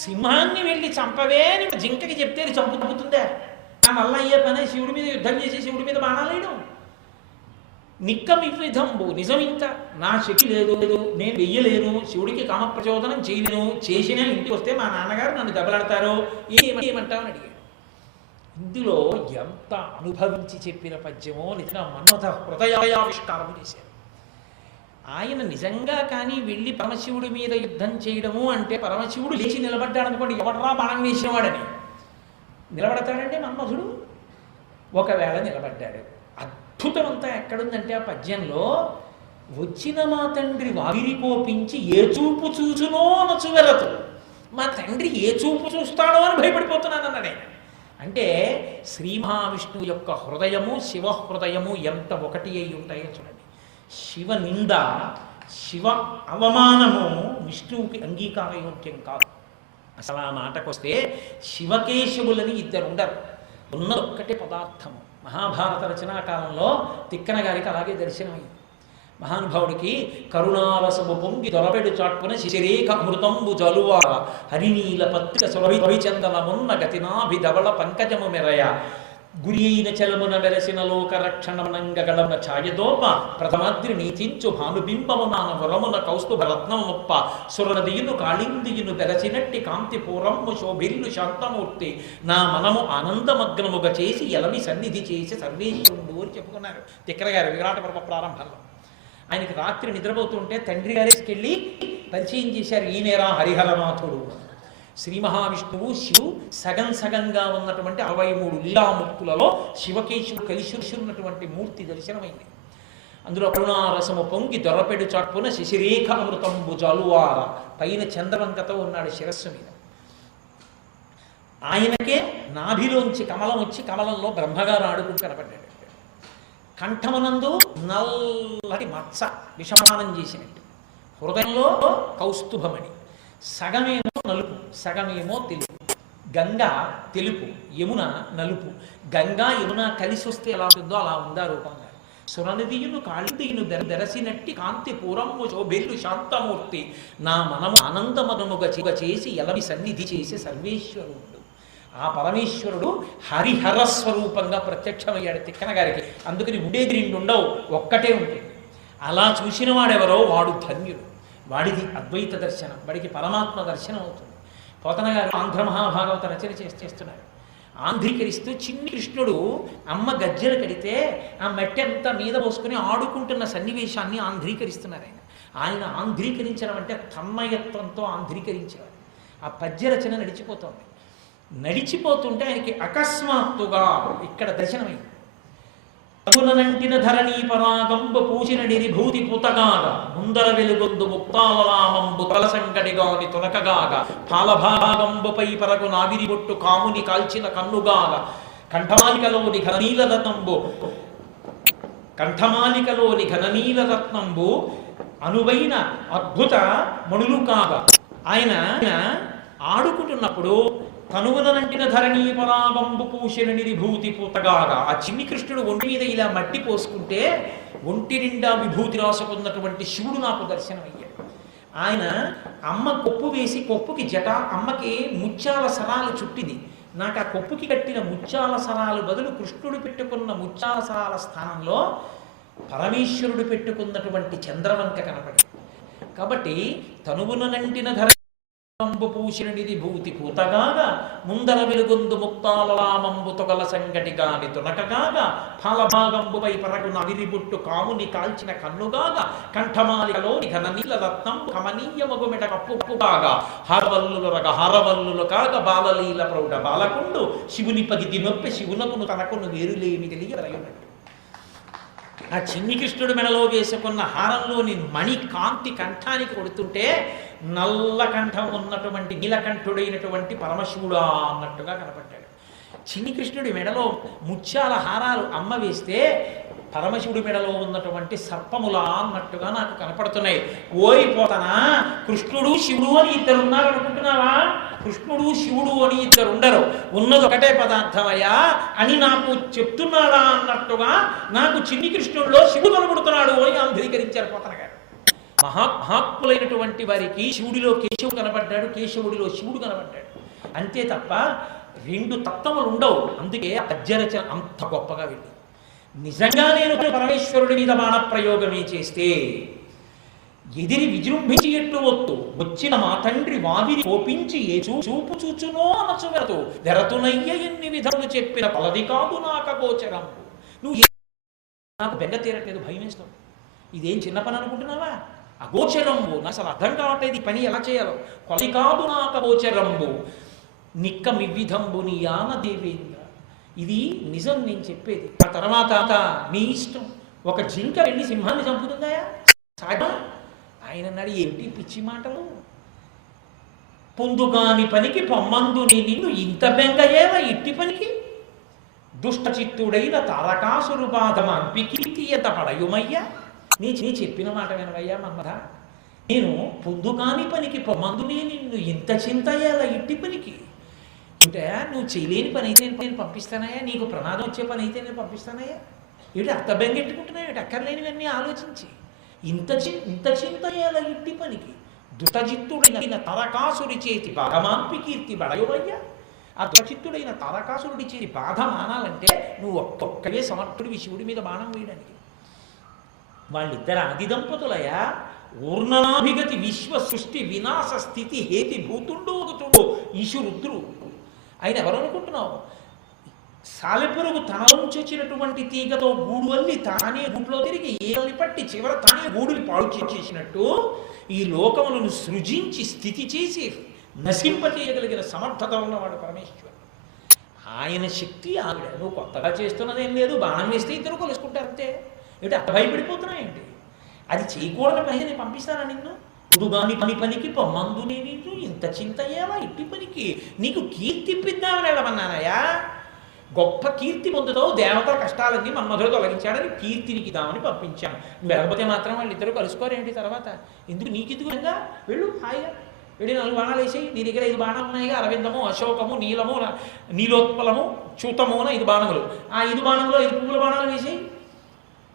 సింహాన్ని వెళ్ళి చంపవే అని జింకకి చెప్తే అది చంపుతుందే? ఆ వల్ల అయ్యే పనే శివుడి మీద యుద్ధం చేసి శివుడి మీద బాణాలేయడం. నిక్కం వివిధంబు, నిజం ఇంత, నా శక్తి లేదు, నేను వెయ్యలేను, శివుడికి కామ ప్రచోదనం చేయలేను, చేసినా ఇంటికి వస్తే మా నాన్నగారు నన్ను దెబ్బలాడతారో ఏమంటామని అడిగాడు. ఇందులో ఎంత అనుభవించి చెప్పిన పద్యమో నిజంగా మన్మథ హృదయావిష్కారం చేశారు ఆయన. నిజంగా కానీ వెళ్ళి పరమశివుడి మీద యుద్ధం చేయడము అంటే, పరమశివుడు లేచి నిలబడ్డాడు అనుకోండి, ఎవడరా బాణం వేసేవాడని నిలబడతాడంటే మన్మథుడు. ఒకవేళ నిలబడ్డాడు. అద్భుతం అంతా ఎక్కడుందంటే ఆ పద్యంలో, వచ్చిన మా తండ్రి వాగిరి కోపించి ఏ చూపు చూచునో నచువెరతు. మా తండ్రి ఏ చూపు చూస్తాడో అని భయపడిపోతున్నాను అన్నాడే. అంటే శ్రీ మహావిష్ణువు యొక్క హృదయము శివ హృదయము ఎంత ఒకటి అయి ఉంటాయో చూడండి. శివ నింద, శివ అవమానము విష్ణువుకి అంగీకారయోగ్యం కాదు. అసలు ఆ మాటకొస్తే శివకేశవులని ఇద్దరు ఉండరు, ఉన్నది ఒక్కటే పదార్థము. మహాభారత రచనా కాలంలో తిక్కన గారికి అలాగే దర్శనమైంది. మహానుభావుడికి కరుణారసము పొంగి దొరబెడు చాట్పున శిశిరేఖ అమృతంబు జలువార హరినీల పత్రిక సురభిచందనమున్న గతినాభిధవళ పంకజము మెరయ గురి అయిన చలమున వెరసిన లోక రక్షణమనంగగడమ ఛాయదోప ప్రథమాద్రి నీతించు భానుబింబమునాన వరమున కౌస్తుభ రత్నముప్ప సురనదియును కాళిందియును వెరసినట్టి కాంతి పూరమ్ము శోభిల్లు శాంతమూర్తి నా మనము ఆనందమగ్నముగా చేసి ఎలవి సన్నిధి చేసి సర్వేశ్వరుడు అని చెప్పుకున్నారు తిక్కన గారు విరాట పర్వ ప్రారంభంలో. ఆయనకి రాత్రి నిద్రపోతుంటే తండ్రి గారేసుకెళ్ళి పరిచయం చేశారు, ఈయనేరా హరిహరనాథుడు. శ్రీ మహావిష్ణువు శివు సగం సగంగా ఉన్నటువంటి 63 లీలామూర్తులలో శివకేశవుడు కలిసి ఉన్నటువంటి మూర్తి దర్శనమైంది. అందులో కరుణారసము పొంగి దొరపెడు చాట్పున శిశిరేఖ అమృతంబు జాలువార, పైన చంద్రవంకతో ఉన్నాడు శిరస్సు మీద. ఆయనకే నాభిలోంచి కమలం వచ్చి కమలంలో బ్రహ్మగారు ఆడుకుంటూ కనపడ్డాడు. కంఠమునందు నల్లటి మచ్చ విషమానం చేసినట్టు, హృదయంలో కౌస్తుభమణి, సగమేమో నలుపు సగమేమో తెలుపు. గంగ తెలుపు, యమున నలుపు. గంగా యమున కలిసి వస్తే ఎలా ఉంటుందో అలా ఉందా రూపంగా. సురనిధియును కాళిందియును దెరసినట్టి కాంతి పూరమ్ము శోభిల్లు శాంతమూర్తి నా మనము ఆనందమదముగా చేసి ఎలవి సన్నిధి చేసి సర్వేశ్వరుడు. ఆ పరమేశ్వరుడు హరిహర స్వరూపంగా ప్రత్యక్షమయ్యాడు తిక్కన గారికి. అందుకని ఉండేది 2 ఉండవు, ఒక్కటే ఉంటుంది. అలా చూసిన వాడెవరో వాడు ధన్యుడు. వాడిది అద్వైత దర్శనం, వాడికి పరమాత్మ దర్శనం అవుతుంది. పోతన గారు ఆంధ్ర మహాభాగవత రచన చేస్తున్నారు. ఆంధ్రీకరిస్తూ చిన్ని కృష్ణుడు అమ్మ గజ్జెలు కడితే ఆ మట్టి అంతా మీద పోసుకుని ఆడుకుంటున్న సన్నివేశాన్ని ఆంధ్రీకరిస్తున్నారు. ఆయన ఆంధ్రీకరించడం అంటే తన్మయత్వంతో ఆంధ్రీకరించేవారు. ఆ పద్య రచన నడిచిపోతుంటే ఆయనకి అకస్మాత్తుగా ఇక్కడ దర్శనమైంది. తగునంటిన ధరణీ పరాగంబు పూచిన నిరిభూతి పుతగాగ ముందర వెలుగొందు ముక్తాలలామంబు తలసంగడిగాని తొనకగాగ పాలభాగంబుపై పరకు నావిరి బొట్టు కాముని కాల్చిన కన్నుగాగ కంఠమాలికలోని ఘననీల రత్నంబు అనువైన అద్భుత మణులు కాగా. ఆయన ఆడుకుంటున్నప్పుడు తనువునంటిన ధరణీ పరాగంబు పూసిన నిరిభూతి పూతగాగా ఆ చిన్ని కృష్ణుడు ఒంటి మీద ఇలా మట్టి పోసుకుంటే ఒంటి నిండా విభూతి రాసుకున్నటువంటి శివుడు నాకు దర్శనమయ్యాడు. ఆయన అమ్మ కొప్పు వేసి కొప్పుకి అమ్మకి ముత్యాల సరాలు చుట్టింది. నాకు ఆ కొప్పుకి కట్టిన ముత్యాల సరాలు బదులు కృష్ణుడు పెట్టుకున్న ముత్యాల సరాల స్థానంలో పరమేశ్వరుడు పెట్టుకున్నటువంటి చంద్రవంక కనపడింది. కాబట్టి తనువునంటిన ధరణి పూసిన నిధి భూతి పూతగాగా ముందర వెలుగొందు ముక్తాలలామంబు తొగల సంగటి గాని తునకగాగా ఫలభాగంబుపై పరగు నవిరిబుట్టు కాముని కాల్చిన కన్నుగాగా కంఠమాలికలోని ఘననీల రత్నం కమనీయమగు మెడ కప్పుగాగా హారవల్లులు కాగా బాలలీల ప్రౌఢ బాలకుండు శివుని పగిది నొప్పి శివునకును తనకును వేరులేమి తెలియరయున్నట్టు. ఆ చిన్ని కృష్ణుడు మెడలో వేసుకున్న హారంలోని మణి కాంతి కంఠానికి కొడుతుంటే నల్ల కంఠం ఉన్నటువంటి నీలకంఠుడైనటువంటి పరమశివుడా అన్నట్టుగా కనపడ్డాడు. చిన్ని కృష్ణుడి మెడలో ముత్యాల హారాలు అమ్మ వేస్తే పరమశివుడి మెడలో ఉన్నటువంటి సర్పములా అన్నట్టుగా నాకు కనపడుతున్నాయి. ఓయిపోతానా, కృష్ణుడు శివుడు అని ఇద్దరు ఉన్నారు అనుకుంటున్నావా? కృష్ణుడు శివుడు అని ఇద్దరు ఉండరు, ఉన్నది ఒకటే పదార్థమయ్యా అని నాకు చెప్తున్నాడా అన్నట్టుగా నాకు చిన్ని కృష్ణుడిలో శివుడు కనబడుతున్నాడు అని ఆంధ్రీకరించారు పోతన గారు. మహాత్ములైనటువంటి వారికి శివుడిలో కేశవుడు కనబడ్డాడు, కేశవుడిలో శివుడు కనబడ్డాడు, అంతే తప్ప రెండు తత్వములు ఉండవు. అందుకే అజ్జరచన అంత గొప్పగా వెళ్ళి నిజంగా నేను పరమేశ్వరుడి మీద బాణ ప్రయోగమే చేస్తే ఎదిరి విజృంభించి ఎట్లు వత్తు వచ్చిన మా తండ్రి వావిని కోపించి ఏ చూపు చూచునో అనచువెరతు వెరతునయ్య ఎన్ని విధములు చెప్పిన పలది కాదు నాక గోచరం. నువ్వు నాకు బెంగ తీరట్లేదు, భయం వేస్తావు. ఇదేం చిన్న పని అనుకుంటున్నావా? అగోచరంబు, నాకు అసలు అర్థం కావట్లేదు ఈ పని ఎలా చేయాలో. కొలది కాదు నాక గోచరంబు నిక్కమివిధంబు నీ యాన దేవేంద్ర. ఇది నిజం నేను చెప్పేది. ఆ తర్వాత మీ ఇష్టం. ఒక జింక వెళ్ళి సింహాన్ని చంపుతుందాయా? ఆయన అన్నాడు, ఏమిటి పిచ్చి మాటలు, పొందుగాని పనికి పొమ్మందు నిన్ను ఇంత బెంగయేవ ఇట్టి పనికి దుష్టచిత్తుడైన తారకాసురు బాధమాంపి కీర్తియత పడయుమయ్యా. నీ చెప్పిన మాట వినవయ్యా మన్మథ, నేను పొందుగాని పనికి పొమ్మందు నిన్ను ఇంత చింతయ్యేలా ఇట్టి పనికి. అంటే నువ్వు చేయలేని పని అయితే నేను పంపిస్తానయ్యా, నీకు ప్రమాదం వచ్చే పని అయితే నేను పంపిస్తానయ్యా. ఏమిటి అర్థ బెంగెట్టుకుంటున్నావు? ఏమిటి అక్కర్లేనివన్నీ ఆలోచించి ఇంత చింతయ్యేలా ఇట్టి పనికి దుష్టజిత్తుడైన తారకాసుడి చేతి బాధమాంపి కీర్తి బడయుమయ్యా. ఆ దుష్టచిత్తుడైన తారకాసురుడి చేతి బాధ మానాలంటే నువ్వు ఒక్కొక్కవే సమర్థుడివి శివుడి మీద బాణం వేయడానికి. వాళ్ళిద్దరు ఆది దంపతులయ్యా. ఊర్ణనాభిగతి విశ్వ సృష్టి వినాశ స్థితి హేతి భూతుండు ఈశురుద్రుడు. ఆయన ఎవరు అనుకుంటున్నావు? సాలెపురుగు తనలోంచి వచ్చినటువంటి తీగతో గూడు అల్లి తానే గూట్లో తిరిగి ఏళ్ళని పట్టి చివర తానే గూడుని పాడు చేసినట్టు ఈ లోకములను సృజించి స్థితి చేసి నశింపచేయగలిగిన సమర్థత ఉన్నవాడు పరమేశ్వరుడు. ఆయన శక్తి ఆవిడ. నువ్వు కొత్తగా చేస్తున్నదేం లేదు, బాణం వేస్తే ఇద్దరు కొలుసుకుంటారు అంతే. ఏంటి అట్ట భయపడిపోతున్నాయేంటి? అది చేయకూడని పని నేను పంపిస్తానా నిన్ను? ఉడుగాని పనికి పొమ్మందు నేను ఇంత చింతయ్యావా ఇట్టి పనికి? నీకు కీర్తి ఇప్పిద్దామని వెళ్ళమన్నానయ్యా. గొప్ప కీర్తి పొందుతావు, దేవతల కష్టాలన్నీ మన్మధుడు తొలగించాడని కీర్తినికి ఇద్దామని పంపించాను. నువ్వు వెళ్ళకపోతే మాత్రం వాళ్ళిద్దరూ కలుసుకోరేంటి తర్వాత? ఎందుకు నీకెందుకు ఇంకా? వెళ్ళు హాయిగా వెళ్ళి 4 బాణాలు వేసేయి. నీ దగ్గర 5 బాణాలు ఉన్నాయిగా, అరవిందము అశోకము నీలము నీలోత్పలము చూతము అని 5 బాణములు. ఆ 5 బాణంలో 5 పువ్వుల బాణాలు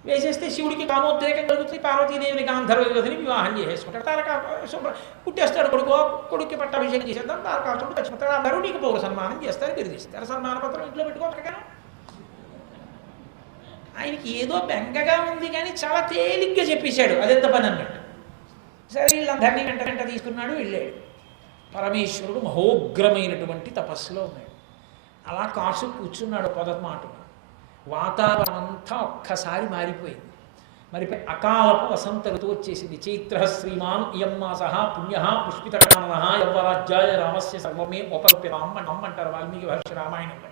వేసేస్తే శివుడికి కామోద్రేకం కలుగుతుంది. పార్వతీదేవిని గాంధర్వని వివాహం చేసేసుకుంటాడు. తారకాసుడు పుట్టేస్తాడు, కొడుక్కి పట్టాభిషేకం చేసేద్దాం, తారకాసుడు చచ్చిపోతాడు. అందరూ నీకు పౌర సన్మానం చేస్తారు, బిరుదిస్తారు. సన్మాన పత్రం ఇంట్లో పెట్టుకోక ఆయనకి ఏదో బెంగగా ఉంది కానీ చాలా తేలిగ్గా చెప్పేశాడు, అదెంత పని అన్నట్టు. సరే వీళ్ళందరినీ వెంట తీసుకున్నాడు, వెళ్ళాడు. పరమేశ్వరుడు మహోగ్రమైనటువంటి తపస్సులో ఉన్నాడు. అలా కాసు కూర్చున్నాడు. పొదమాటు వాతావరణం అంతా ఒక్కసారి మారిపోయింది. మరి అకాలపు వసంత ఋతువు వచ్చేసింది. చైత్ర శ్రీమాన్ ఇయం మాస పుణ్య పుష్పితకాన యవ్వరాజ్యాయ రామస్య సర్వమే ఉపల్పితాం అంటారు వాల్మీకి మహర్షి రామాయణంలో.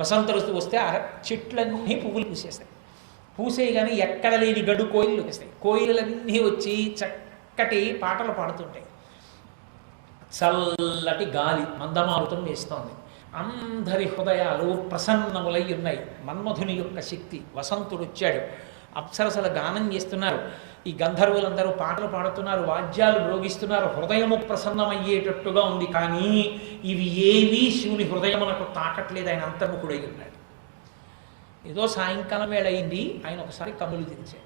వసంత ఋతువు వస్తే చెట్లన్నీ పువ్వులు పూసేస్తాయి. పూసేయగానే ఎక్కడ లేని గడు కోయిలు వస్తాయి. కోయిలన్నీ వచ్చి చక్కటి పాటలు పాడుతుంటాయి. చల్లటి గాలి మందమారుతం వేస్తోంది. అందరి హృదయాలు ప్రసన్నములై ఉన్నాయి. మన్మధుని యొక్క శక్తి. వసంతుడు వచ్చాడు. అప్సరసలు గానం చేస్తున్నారు. ఈ గంధర్వులందరూ పాటలు పాడుతున్నారు, వాద్యాలు మ్రోగిస్తున్నారు. హృదయము ప్రసన్నమయ్యేటట్టుగా ఉంది. కానీ ఇవి ఏవీ శివుని హృదయమునకు తాకట్లేదు. ఆయన అంతర్ముఖుడై ఉన్నాడు. ఏదో సాయంకాలం వేళ అయింది. ఆయన ఒకసారి కబులు తెరిచాడు.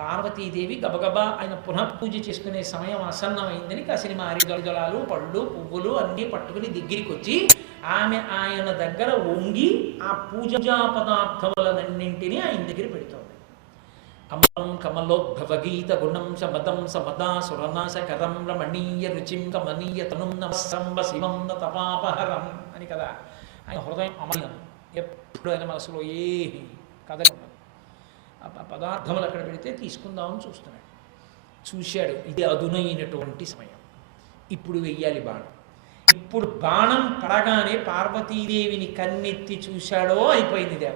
పార్వతీదేవి గబగబా ఆయన పునఃపూజ చేసుకునే సమయం ఆసన్నమైందని కసిని మారి గలగలాలు పళ్ళు పువ్వులు అన్నీ పట్టుకుని దగ్గరికి వచ్చి ఆమె ఆయన దగ్గర వంగి ఆ పూజా పదార్థములన్నింటినీ ఆయన దగ్గర పెడుతోంది. కమలం కమలోద్భవగీత గుణం సమదం సమదా సురనాశకరం రమణీయ రుచిం కమనీయ తనుం నమస్సంబ శివం తపాపహరం అని కదా. ఆయన హృదయం అమలం. ఎప్పుడు ఆయన మనసులో ఏమి కదలి పదార్థములు అక్కడ పెడితే తీసుకుందామని చూస్తున్నాడు. చూశాడు, ఇది అదునైనటువంటి సమయం, ఇప్పుడు వెయ్యాలి బాణం. ఇప్పుడు బాణం పడగానే పార్వతీదేవిని కన్నెత్తి చూశాడో అయిపోయింది. దేవ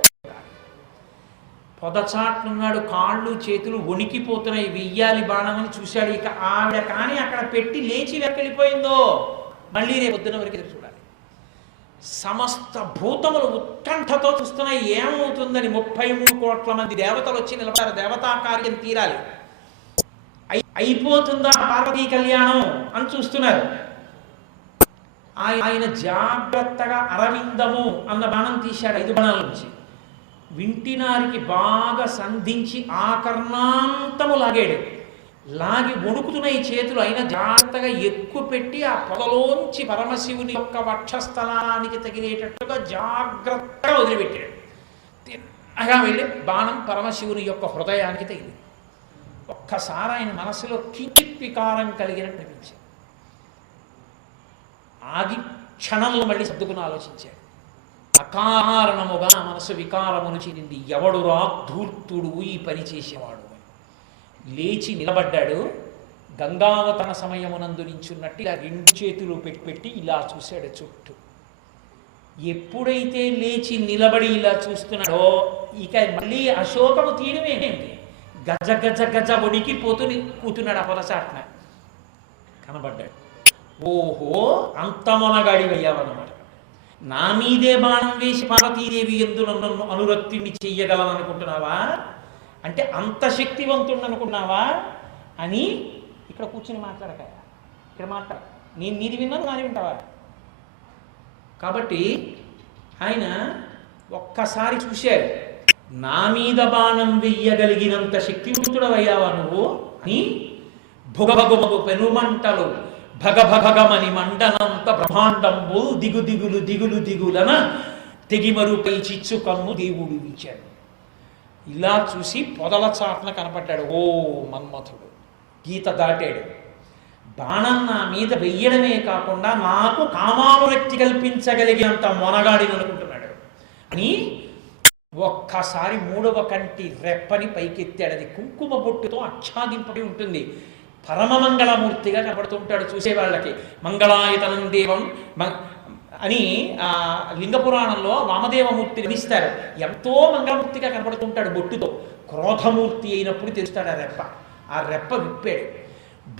పొదచాట్లున్నాడు, కాళ్ళు చేతులు వణికిపోతున్నాయి. వెయ్యాలి బాణం అని చూశాడు. ఇక ఆవిడ కానీ అక్కడ పెట్టి లేచి వెక్కలిపోయిందో మళ్ళీ రేపు పొద్దున వరకు ఎదురు చూడాలి. సమస్త భూతములు ఉత్కంఠతో చూస్తున్నాయి ఏమవుతుందని. 33 కోట్ల మంది దేవతలు వచ్చి నిలబడారు, దేవతా కార్యం తీరాలి. అయిపోతుందా పార్వతీ కళ్యాణం అని చూస్తున్నారు. ఆయన జాగ్రత్తగా అరవిందము అన్న బాణం తీశాడు 5 బాణాల నుంచి. వింటినారికి బాగా సంధించి ఆకర్ణాంతము లాగాడు. లాగి వణుకుతున్న ఈ చేతులు అయినా జాగ్రత్తగా ఎక్కువ పెట్టి ఆ పొదలోంచి పరమశివుని యొక్క వక్షస్థలానికి తగిలేటట్టుగా జాగ్రత్తగా వదిలిపెట్టాడు. తిన్నగా వెళ్ళి బాణం పరమశివుని యొక్క హృదయానికి తగిలింది. ఒక్కసారి ఆయన మనసులో కించిత్ వికారం కలిగినట్టు అనిపించింది. ఆగి క్షణంలో మళ్ళీ సర్దుకుని ఆలోచించాడు. అకారణముగా మనసు వికారమును చెందింది. ఎవడురా ధూర్తుడు ఈ పని చేసేవాడు. లేచి నిలబడ్డాడు. గంగావతరణ సమయమునందు నించున్నట్టు ఇలా 2 చేతులు పెట్టి ఇలా చూశాడు చుట్టూ. ఎప్పుడైతే లేచి నిలబడి ఇలా చూస్తున్నాడో ఇక మళ్ళీ అశోకము తీయడమేంటి, గజ గజ గజ వణికిపోతూ కూతున్నాడు. ఆ పొరసాట్న కనబడ్డాడు. ఓహో, అంత మొనగాడివయ్యావన్నమాట. నా మీదే బాణం వేసి పార్వతీదేవి ఎందు నన్ను అనురక్తిని చెయ్యగలననుకుంటున్నావా? అంటే అంత శక్తివంతుడు అనుకున్నావా అని ఇక్కడ కూర్చుని మాట్లాడక, ఇక్కడ మాట్లాడ. నేను నీది విన్నాను, నాది వింటావా? కాబట్టి ఆయన ఒక్కసారి చూశాడు. నా మీద బాణం వెయ్యగలిగినంత శక్తివంతుడవయ్యావా నువ్వు అని. భుగభగుమగు పెనుమంటలు భగభగమని మండనంత బ్రహ్మాండంబు దిగు దిగులు దిగులు దిగులన తెగిమరుపై చిచ్చు కన్ను దేవుడు ఇచ్చాడు. ఇలా చూసి పొదల చాట్న కనపడ్డాడు. ఓ మన్మథుడు గీత దాటాడు. బాణం నా మీద వెయ్యడమే కాకుండా నాకు కామానురక్తి కల్పించగలిగినంత మొనగాడిని అనుకుంటున్నాడు అని ఒక్కసారి 3వ కంటి రెప్పని పైకెత్తాడు. అది కుంకుమ బొట్టుతో ఆచ్ఛాదింపబడి ఉంటుంది. పరమమంగళమూర్తిగా కనపడుతుంటాడు చూసేవాళ్ళకి. మంగళాయతనం దేవం అని లింగపురాణంలో వామదేవమూర్తి నిర్మిస్తారు. ఎంతో మంగళమూర్తిగా కనపడుతుంటాడు బొట్టుతో. క్రోధమూర్తి అయినప్పుడు తెలుస్తాడు ఆ రెప్ప. ఆ రెప్ప విప్పాడు.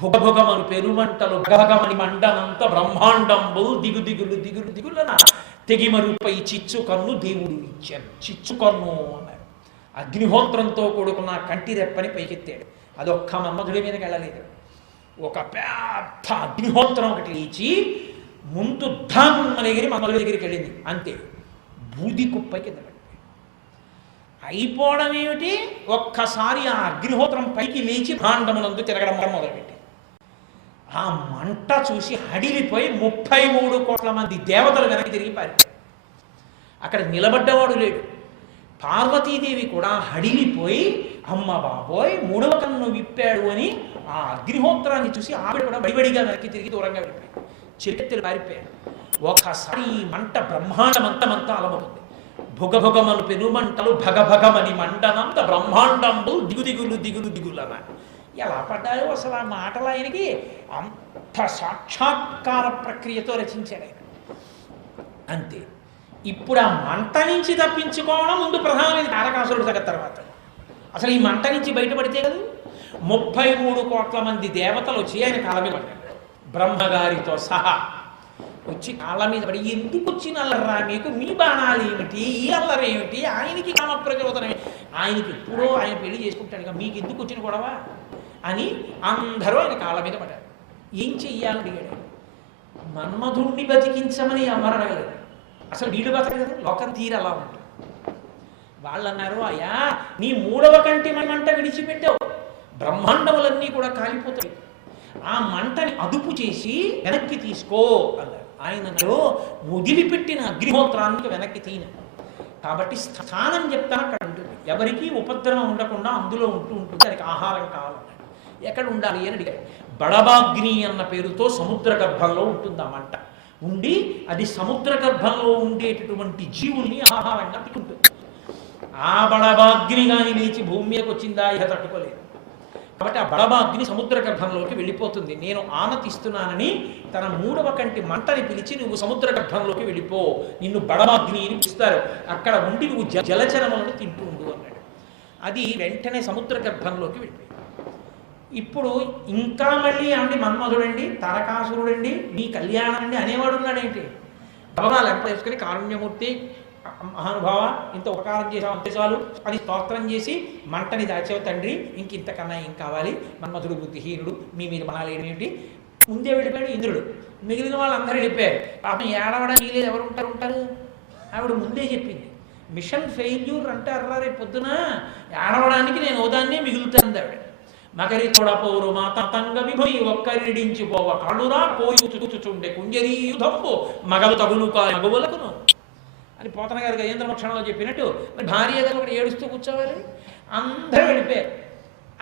భుగభుగమను పెరుమంటలు భగభగమని మండనంత బ్రహ్మాండంబు దిగు దిగులు దిగులు దిగులన తెగిమరుపై చిచ్చు కన్ను దేవుడు ఇచ్చాడు. చిచ్చు కన్ను అన్నారు. అగ్నిహోత్రంతో కూడుకున్న కంటి రెప్పని పైకెత్తాడు. అదొక్క మన్మధుడి మీదకి వెళ్ళలేదు. ఒక పెద్ద అగ్నిహోత్రం ఒకటి లేచి ముందు ధమ్ ఎగిరి మన్మధుడి దగ్గరికి వెళ్ళింది. అంతే, బూది కుప్ప కింద పడిపోయి అయిపోవడం ఏమిటి. ఒక్కసారి ఆ అగ్నిహోత్రం పైకి లేచి భాండమునందు తిరగడం మొదలుపెట్టి ఆ మంట చూసి హడిలిపోయి 33 కోట్ల మంది దేవతలు వెనక్కి తిరిగి పారిపోయారు. అక్కడ నిలబడ్డవాడు లేడు. పార్వతీదేవి కూడా హడిలిపోయి అమ్మ బాబోయ్ 3వ కన్ను విప్పాడు అని ఆ అగ్నిహోత్రాన్ని చూసి ఆవిడ కూడా బడిబడిగా వెనక్కి తిరిగి దూరంగా వెళ్ళిపోయాడు. చిరుకెత్తులు పారిపోయాడు. ఒకసారి ఈ మంట బ్రహ్మాండమంతమంతా అలమవుతుంది. భుగభుగమను పెనుమంటలు భగభగమని మండనంత బ్రహ్మాండంబు దిగు దిగులు దిగులు దిగులన. ఎలా పడ్డాయో అసలు ఆ మాటలు ఆయనకి అంత సాక్షాత్కార ప్రక్రియతో రచించాడు ఆయన. అంతే. ఇప్పుడు ఆ మంట నుంచి తప్పించుకోవడం ముందు ప్రధానమైన తారకాసురుడు తగ్గ తర్వాత. అసలు ఈ మంట నుంచి బయటపడితే కదా 33 కోట్ల మంది దేవతలు వచ్చి ఆయన కాళ్ళ మీద పడ్డారు. బ్రహ్మగారితో సహా వచ్చి కాళ్ళ మీద పడి ఎందుకు వచ్చిన అల్లర్రా మీకు, మీ బాణాలు ఏమిటి, ఈ అల్లరి ఏమిటి, ఆయనకి కామ ప్రచోదనం, ఆయనకి ఎప్పుడో ఆయన పెళ్లి చేసుకుంటాడు, మీకు ఎందుకు వచ్చిన గొడవ అని అందరూ ఆయన కాళ్ళ మీద పడ్డారు. ఏం చెయ్యాలని అడిగాడు. మన్మధుణ్ణి బతికించమని అమ్మరు అడగలేదు. అసలు వీడు బతకలేదు, లోకం తీరు అలా ఉంటుంది. వాళ్ళు అన్నారు, అయ్యా నీ 3వ కంటి మంట విడిచిపెట్టావు, బ్రహ్మాండములన్నీ కూడా కాలిపోతాయి, ఆ మంటని అదుపు చేసి వెనక్కి తీసుకో అన్నారు. ఆయన వదిలిపెట్టిన అగ్నిహోత్రానికి వెనక్కి తీన. కాబట్టి స్థానం చెప్తాను అక్కడ ఉంటుంది. ఎవరికీ ఉపద్రవం ఉండకుండా అందులో ఉంటుంది. దానికి ఆహారం కావాలన్నాడు. ఎక్కడ ఉండాలి అని అడిగాడు. బడబాగ్ని అన్న పేరుతో సముద్ర గర్భంలో ఉంటుంది ఆ మంట. ఉండి అది సముద్ర గర్భంలో ఉండేటటువంటి జీవుల్ని ఆహారంగా పెట్టుకుంటుంది. ఆ బడబాగ్ని కానీ లేచి భూమి మీదకి వచ్చిందా ఇక తట్టుకోలేదు. కాబట్టి ఆ బడబాగ్ని సముద్ర గర్భంలోకి వెళ్ళిపోతుంది. నేను ఆనతిస్తున్నానని తన 3వ కంటి మంటని పిలిచి నువ్వు సముద్ర గర్భంలోకి వెళ్ళిపో, నిన్ను బడబాగ్ని అని పిలుస్తారు, అక్కడ ఉండి నువ్వు జలచరములను తింటూ ఉండు అన్నాడు. అది వెంటనే సముద్ర గర్భంలోకి వెళ్ళిపోయింది. ఇప్పుడు ఇంకా మళ్ళీ అండి మన్మధుడండి, తారకాసురుడండి, మీ కళ్యాణం అండి అనేవాడు ఉన్నాడేంటి? గబగాలు ఎంత వేసుకుని కారుణ్యమూర్తి మహానుభావ ఇంత ఉపకారం చేసావు అంతే చాలు అని స్తోత్రం చేసి మంటని దాచావు తండ్రి ఇంతకన్నా ఏం కావాలి, మన్మధుడు బుద్ధిహీనుడు, మీ మీద మనాలేమిటి. ముందే వెళ్ళిపోయాడు ఇంద్రుడు, మిగిలిన వాళ్ళందరూ వెళ్ళిపోయారు. పాపం ఏడవడానికి లేదు, ఎవరు ఉంటారు. ఆవిడ ముందే చెప్పింది, మిషన్ ఫెయిల్యూర్ అంటారా రేపు పొద్దున ఏడవడానికి నేను ఓదాన్నే మిగులుతాను. ఆవిడ మకరి తొడపోరు మా తంగ విభోయి ఒక్కరిడించిపోవ కళ్ళురా కోయుచుచుండే కుంజరీయుధంబు మగలు తగులు మగవులకును అని పోతన గారు గజేంద్ర మోక్షణంలో చెప్పినట్టు మరి భార్య గారు ఒకటి ఏడుస్తూ కూర్చోవాలి. అందరూ వెళ్ళిపోయారు.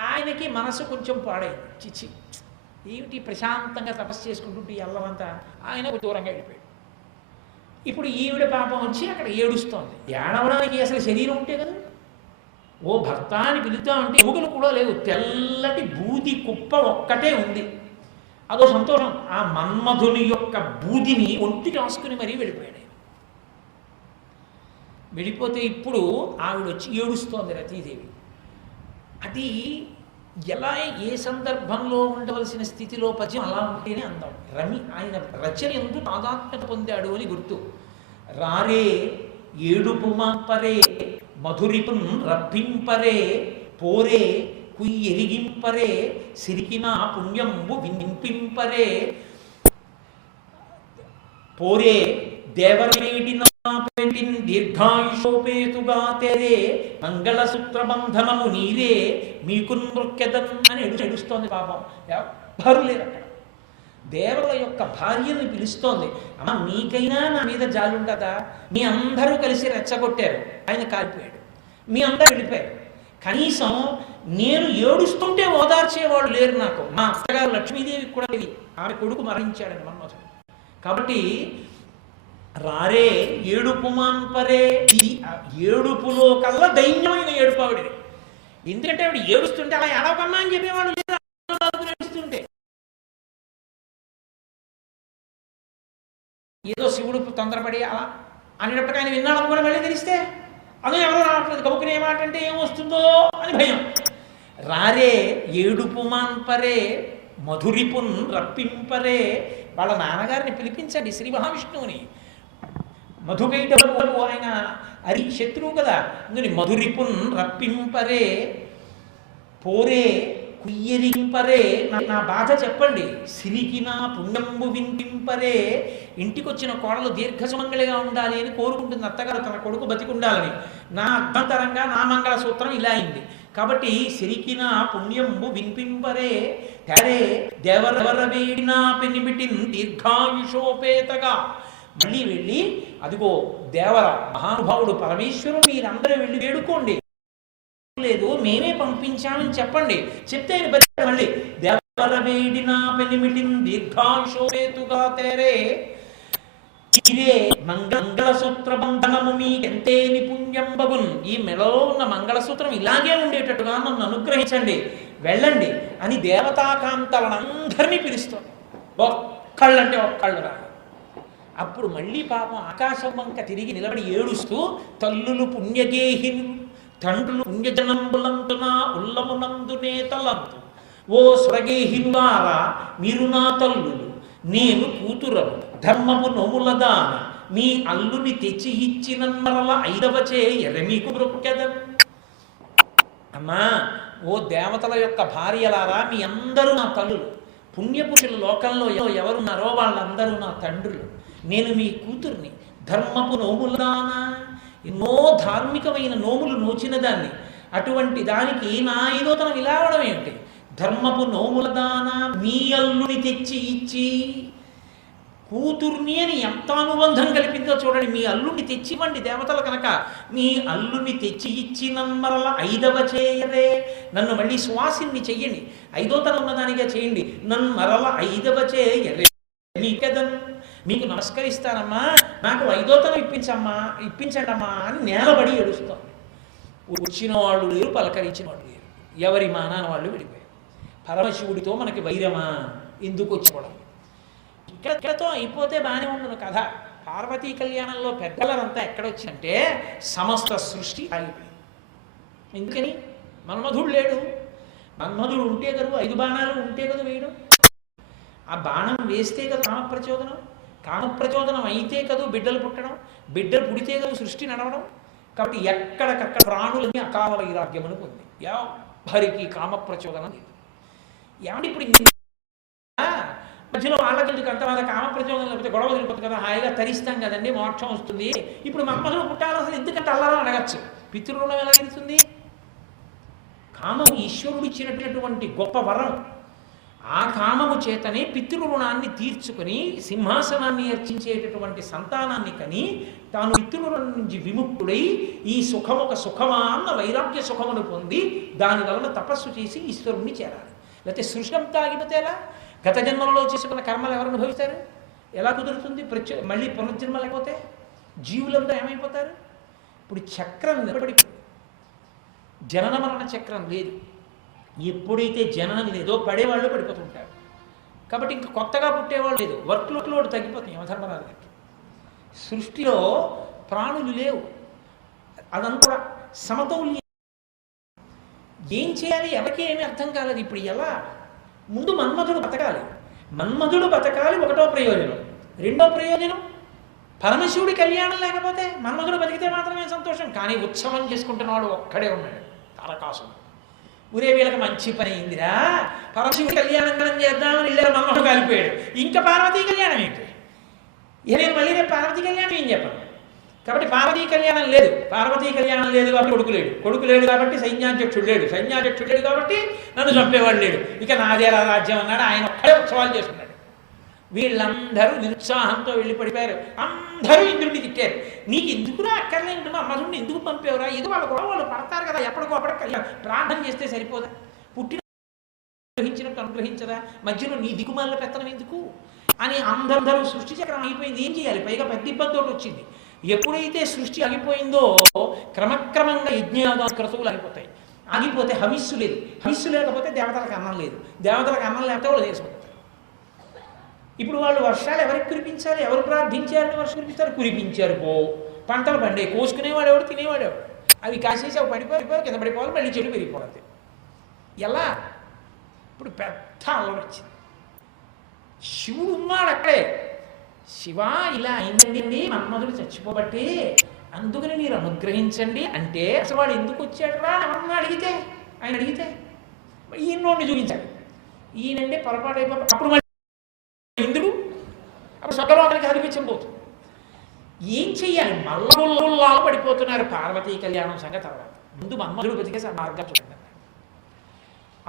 ఆయనకి మనసు కొంచెం పాడైంది. చిచ్చి ఏమిటి ప్రశాంతంగా తపస్సు చేసుకుంటుంటే అల్లమంతా, ఆయన దూరంగా వెళ్ళిపోయాడు. ఇప్పుడు ఈవిడ పాపం వచ్చి అక్కడ ఏడుస్తోంది. ఏడవడానికి అసలు శరీరం ఉంటే కదా, ఓ భర్త అని పిలుతా ఉంటే ఎముకలు కూడా లేవు, తెల్లటి బూది కుప్ప ఒక్కటే ఉంది. అదో సంతోషం. ఆ మన్మధుని యొక్క బూదిని ఒంటికి రాసుకుని మరీ వెళ్ళిపోయాడు. వెళ్ళిపోతే ఇప్పుడు ఆవిడ వచ్చి ఏడుస్తోంది రతీదేవి. అది ఎలా ఏ సందర్భంలో ఉండవలసిన స్థితిలో పద్యం అలా ఉంటేనే అందం. ఆయన రచన ఎందుకు తాదాత్మ్యత పొందాడు అని గుర్తు. రారే ఏడుపు మాంపరే మధురిపున్ రప్పింపరే పోరే కుయ్యెరిగింపరే సిరికిన పుణ్యంబు వినిపింపరే పోరే దేవరేడిన దీర్ఘాయుషోపేతుగా తెరే మంగళసూత్ర బంధనము నీరే మీకున్ మృక్కెదన్ అని ఏడుస్తోంది. పాపం ఎవ్వరు లేరు అక్కడ. దేవతల యొక్క భార్యని పిలుస్తోంది, అమ్మ మీకైనా నా మీద జాలి ఉంటుందా? మీ అందరూ కలిసి రెచ్చగొట్టారు, ఆయన కాలిపోయాడు, మీ అందరూ వెళ్ళిపోయారు. కనీసం నేను ఏడుస్తుంటే ఓదార్చేవాడు లేరు నాకు. మా అత్తగారు లక్ష్మీదేవికి కూడా తెలియదు, ఆమె కొడుకు మరణించాడని మన్మధుడు. కాబట్టి రారే ఏడుపు మాంపరే, ఇది ఏడుపులో కల్లా దైన్యమైన ఏడుపు ఆవిడది. ఎందుకంటే ఆవిడ ఏడుస్తుంటే అలా ఏడవకమ్మా అని చెప్పేవాడు లేదు. ఏడుస్తుంటే ఏదో శివుడు తొందరపడి అలా అనేటప్పటికీ ఆయన విన్నాడు అనుకోని మళ్ళీ తెలిస్తే అదే ఎవరో రావట్లేదు, కబుక్కుని ఏమాటంటే ఏమొస్తుందో అని భయం. రారే ఏడుపు మాంపరే మధురిపున్ రప్పింపరే, వాళ్ళ నాన్నగారిని పిలిపించండి శ్రీ మహావిష్ణువుని. మధుకైటవు ఆయన అరి శత్రువు కదా, అందుని మధురిపున్ రప్పింపరే పోరే కుయ్యరింపరే, నా బాధ చెప్పండి. సిరికిన పుణ్యంబు వినిపింపరే, ఇంటికి వచ్చిన కోడలు దీర్ఘసుమంగళిగా ఉండాలి అని కోరుకుంటుంది అత్తగారు, తన కొడుకు బతికుండాలని. నా అభ్యంతరంగా నా మంగళసూత్రం ఇలా అయింది కాబట్టి సిరికిన పుణ్యంబు వినిపింపరే తెరే దేవరవర వేడినా పెనిమిటిన్ దీర్ఘాయుషోపేతగా. మళ్ళీ వెళ్ళి అదిగో దేవర మహానుభావుడు పరమేశ్వరుడు మీరందరూ వెళ్ళి వేడుకోండి, లేదు మేమే పంపించామని చెప్పండి. చెప్తే మళ్ళీ దేవర వేడినా పెనిమిటిన్ దీర్ఘాయుషోపేతుగా తేరే ఇదే మంగళసూత్ర బంధనము మీకెంతే నిపుణ్యం బగున్. ఈ మెడలో ఉన్న మంగళసూత్రం ఇలాగే ఉండేటట్టుగా నన్ను అనుగ్రహించండి, వెళ్ళండి అని దేవతాకాంతలందరినీ పిలుస్తుంది. ఒక్కళ్ళంటే ఒక్కళ్ళు రా. అప్పుడు మళ్ళీ పాపం ఆకాశం వంక తిరిగి నిలబడి ఏడుస్తూ తల్లులు పుణ్యగేహిను తండ్రులు పుణ్యజనంబులంతున ఉల్లమునందునే తలంతు. ఓ స్వగేహినులారా మీరు నా తల్లులు, నేను కూతురను ధర్మము నోములదాన, మీ అల్లుని తెచ్చి ఇచ్చినమరల ఐదవచే ఎరమీకు బ్రొక్కెదన్. అమ్మా ఓ దేవతల యొక్క భార్యలారా మీ అందరూ నా తల్లులు, పుణ్యపురుషుల లోకంలో ఎవరున్నారో వాళ్ళందరూ నా తండ్రులు, నేను మీ కూతుర్ని. ధర్మపు నోములదానా, ఎన్నో ధార్మికమైన నోములు నోచిన దాన్ని, అటువంటి దానికి నా ఐదోతనం ఇలా అవడం ఏమిటి? ధర్మపు నోములదానా మీ అల్లుని తెచ్చి ఇచ్చి, కూతుర్ని అని ఎంత అనుబంధం కలిపిందో చూడండి. మీ అల్లుని తెచ్చివ్వండి దేవతలు కనుక, మీ అల్లుని తెచ్చి ఇచ్చిన మరల ఐదవ చేయరే, నన్ను మళ్ళీ సువాసిని చెయ్యండి, ఐదోతనం ఉన్నదానిగా చేయండి, నన్ను మరల ఐదవ చేయరే మీకెదన్. మీకు నమస్కరిస్తానమ్మా, నాకు ఐదోతనం ఇప్పించండి అమ్మా అని నేలబడి ఏడుస్తాం. వచ్చిన వాళ్ళు లేరు, పలకరించిన వాళ్ళు లేరు, ఎవరి మానాన వాళ్ళు విడిపోయారు. పరమశివుడితో మనకి వైరమా? ఎందుకు వచ్చిపోవడం? ఇక్కడతో అయిపోతే బాగానే ఉండను కథ. పార్వతీ కళ్యాణంలో పెద్దలంతా ఎక్కడొచ్చిందంటే సమస్త సృష్టి ఆగిపోయింది. ఎందుకని? మన్మధుడు లేడు. మన్మధుడు ఉంటే కదా 5 బాణాలు ఉంటే కదా వేయడం. ఆ బాణం వేస్తే కదా రామ ప్రచోదనం. కామప్రచోదనం అయితే కదూ బిడ్డలు పుట్టడం, బిడ్డలు పుడితే కదూ సృష్టి నడవడం. కాబట్టి ఎక్కడికక్కడ ప్రాణులని అకాల వైరాగ్యమును పొంది ఎవరికి కామప్రచోదనం లేదు. ఏమంటే ఇప్పుడు మధ్యలో వాళ్ళకి అంతవాళ్ళ కామప్రచోదనం లేకపోతే గొడవ వదిలిపోతుంది కదా, హాయిగా తరిస్తాం కదండి, మోక్షం వస్తుంది. ఇప్పుడు మన్మధుడు పుట్టాలి అసలు ఎందుకంటే అల్లారని అడగచ్చు. పితృరుణం ఎలా తెలుస్తుంది? కామం ఈశ్వరుడు ఇచ్చినటువంటి గొప్ప వరం. ఆ కామము చేతనే పితృరుణాన్ని తీర్చుకొని సింహాసనాన్ని అర్చించేటటువంటి సంతానాన్ని కని తాను పితృరుణం నుంచి విముక్తుడై ఈ సుఖం ఒక సుఖమా అన్న వైరాగ్య సుఖమును పొంది దాని వలన తపస్సు చేసి ఈశ్వరుణ్ణి చేరాలి. లేకపోతే సృష్టంతా ఆగిపోతే ఎలా? గత జన్మలలో చేసుకున్న కర్మలు ఎవరు అనుభవిస్తారు? ఎలా కుదురుతుంది? మళ్ళీ పునర్జన్మ లేకపోతే జీవులంతా ఏమైపోతారు? ఇప్పుడు చక్రం నిలబడి జనన మరణ చక్రం లేదు. ఎప్పుడైతే జననం లేదో పడేవాళ్ళు పడిపోతుంటారు. కాబట్టి ఇంకా కొత్తగా పుట్టేవాళ్ళు లేదు. వర్క్ లోడ్ తగ్గిపోతుంది యమధర్మరాజుకి. సృష్టిలో ప్రాణులు లేవు, అదంతా సమతౌల్యం. ఏం చేయాలి? ఎవరికి ఏమీ అర్థం కాలేదు. ఇప్పుడు ఎలా? ముందు మన్మధుడు బతకాలి. మన్మధుడు బతకాలి, ఒకటో ప్రయోజనం. రెండో ప్రయోజనం పరమశివుడి కళ్యాణం లేకపోతే మన్మధుడు బతికితే మాత్రమే సంతోషం. కానీ ఉత్సవం చేసుకుంటున్నవాడు ఒక్కడే ఉన్నాడు, తారకాసురుడు. ఊరే వీళ్ళకి మంచి పని అయిందిరా, పరమశివుడి కళ్యాణం చేద్దామని వెళ్ళారు, మన్మధుడు కాలిపోయాడు. ఇంకా పార్వతీ కళ్యాణం ఏంటి? నేను మళ్ళీ రేపు పార్వతీ కళ్యాణం ఏం చెప్పను. కాబట్టి పార్వతీ కళ్యాణం లేదు. పార్వతీ కళ్యాణం లేదు కాబట్టి కొడుకు లేడు కాబట్టి సైన్యాధ్యక్షుడు లేడు కాబట్టి నన్ను చంపేవాడు లేడు. ఇక నాదే రాజ్యం అన్నాడు. ఆయన ఒక్కడే ఉత్సవాలు చేసుకున్నాడు. వీళ్ళందరూ నిరుత్సాహంతో వెళ్ళి పడిపోయారు. అందరూ ఇంద్రుడిని తిట్టారు. నీకు ఎందుకురా అక్కర్లేదు, మన్మధుడిని ఎందుకు పంపేవరా? ఇది వాళ్ళు కూడా వాళ్ళు పడతారు కదా, ఎప్పటికప్పుడు కళ్యాణం ప్రార్థన చేస్తే సరిపోదా? పుట్టిన అనుగ్రహించినట్టు అనుగ్రహించదా? మధ్యలో నీ దిగుమాల పెత్తనం ఎందుకు అని అందరూ సృష్టి చక్రం అయిపోయింది. ఏం చేయాలి? పైగా పెద్ద ఇబ్బంది వచ్చింది. ఎప్పుడైతే సృష్టి ఆగిపోయిందో క్రమక్రమంగా యజ్ఞయాగా క్రతువులు ఆగిపోతాయి. ఆగిపోతే హవిస్సు లేదు. హవిస్సు లేకపోతే దేవతలకు అన్నం లేదు. దేవతలకు అన్నం లేకపోతే వాళ్ళు చేసుకుంటారు. ఇప్పుడు వాళ్ళు వర్షాలు ఎవరికి కురిపించాలి? ఎవరు ప్రార్థించారని వర్షం కురిపిస్తారు? కురిపించారు పో, పంటలు పండే, కోసుకునేవాడు ఎవడు, తినేవాడు ఎవడు? అవి కాసేసి అవి పడిపోయి కింద పడిపోవాలి, మళ్ళీ చెడు పెరిగిపోవాలి. ఎలా? ఇప్పుడు పెద్ద అల్లరి వచ్చింది. శివుడు ఉన్నాడు అక్కడే. శివ ఇలా అయిందండి, మన్మధుడు చచ్చిపోబట్టి, అందుకని మీరు అనుగ్రహించండి అంటే అసలు వాడు ఎందుకు వచ్చాడు రా ఎవరన్నా అడిగితే, ఆయన అడిగితే ఈయనోడిని చూపించాడు. ఈయనండి పొరపాటు అయిపోయి అప్పుడు మళ్ళీ ఇంద్రుడు అప్పుడు స్వర్గలోకానికి అనిపించబోతుంది. ఏం చెయ్యాలి? మల్లలా పడిపోతున్నారు. పార్వతీ కళ్యాణం సంగతి తర్వాత, ముందు మన్మధుడు బతికేసి ఆ మార్గం చూడండి.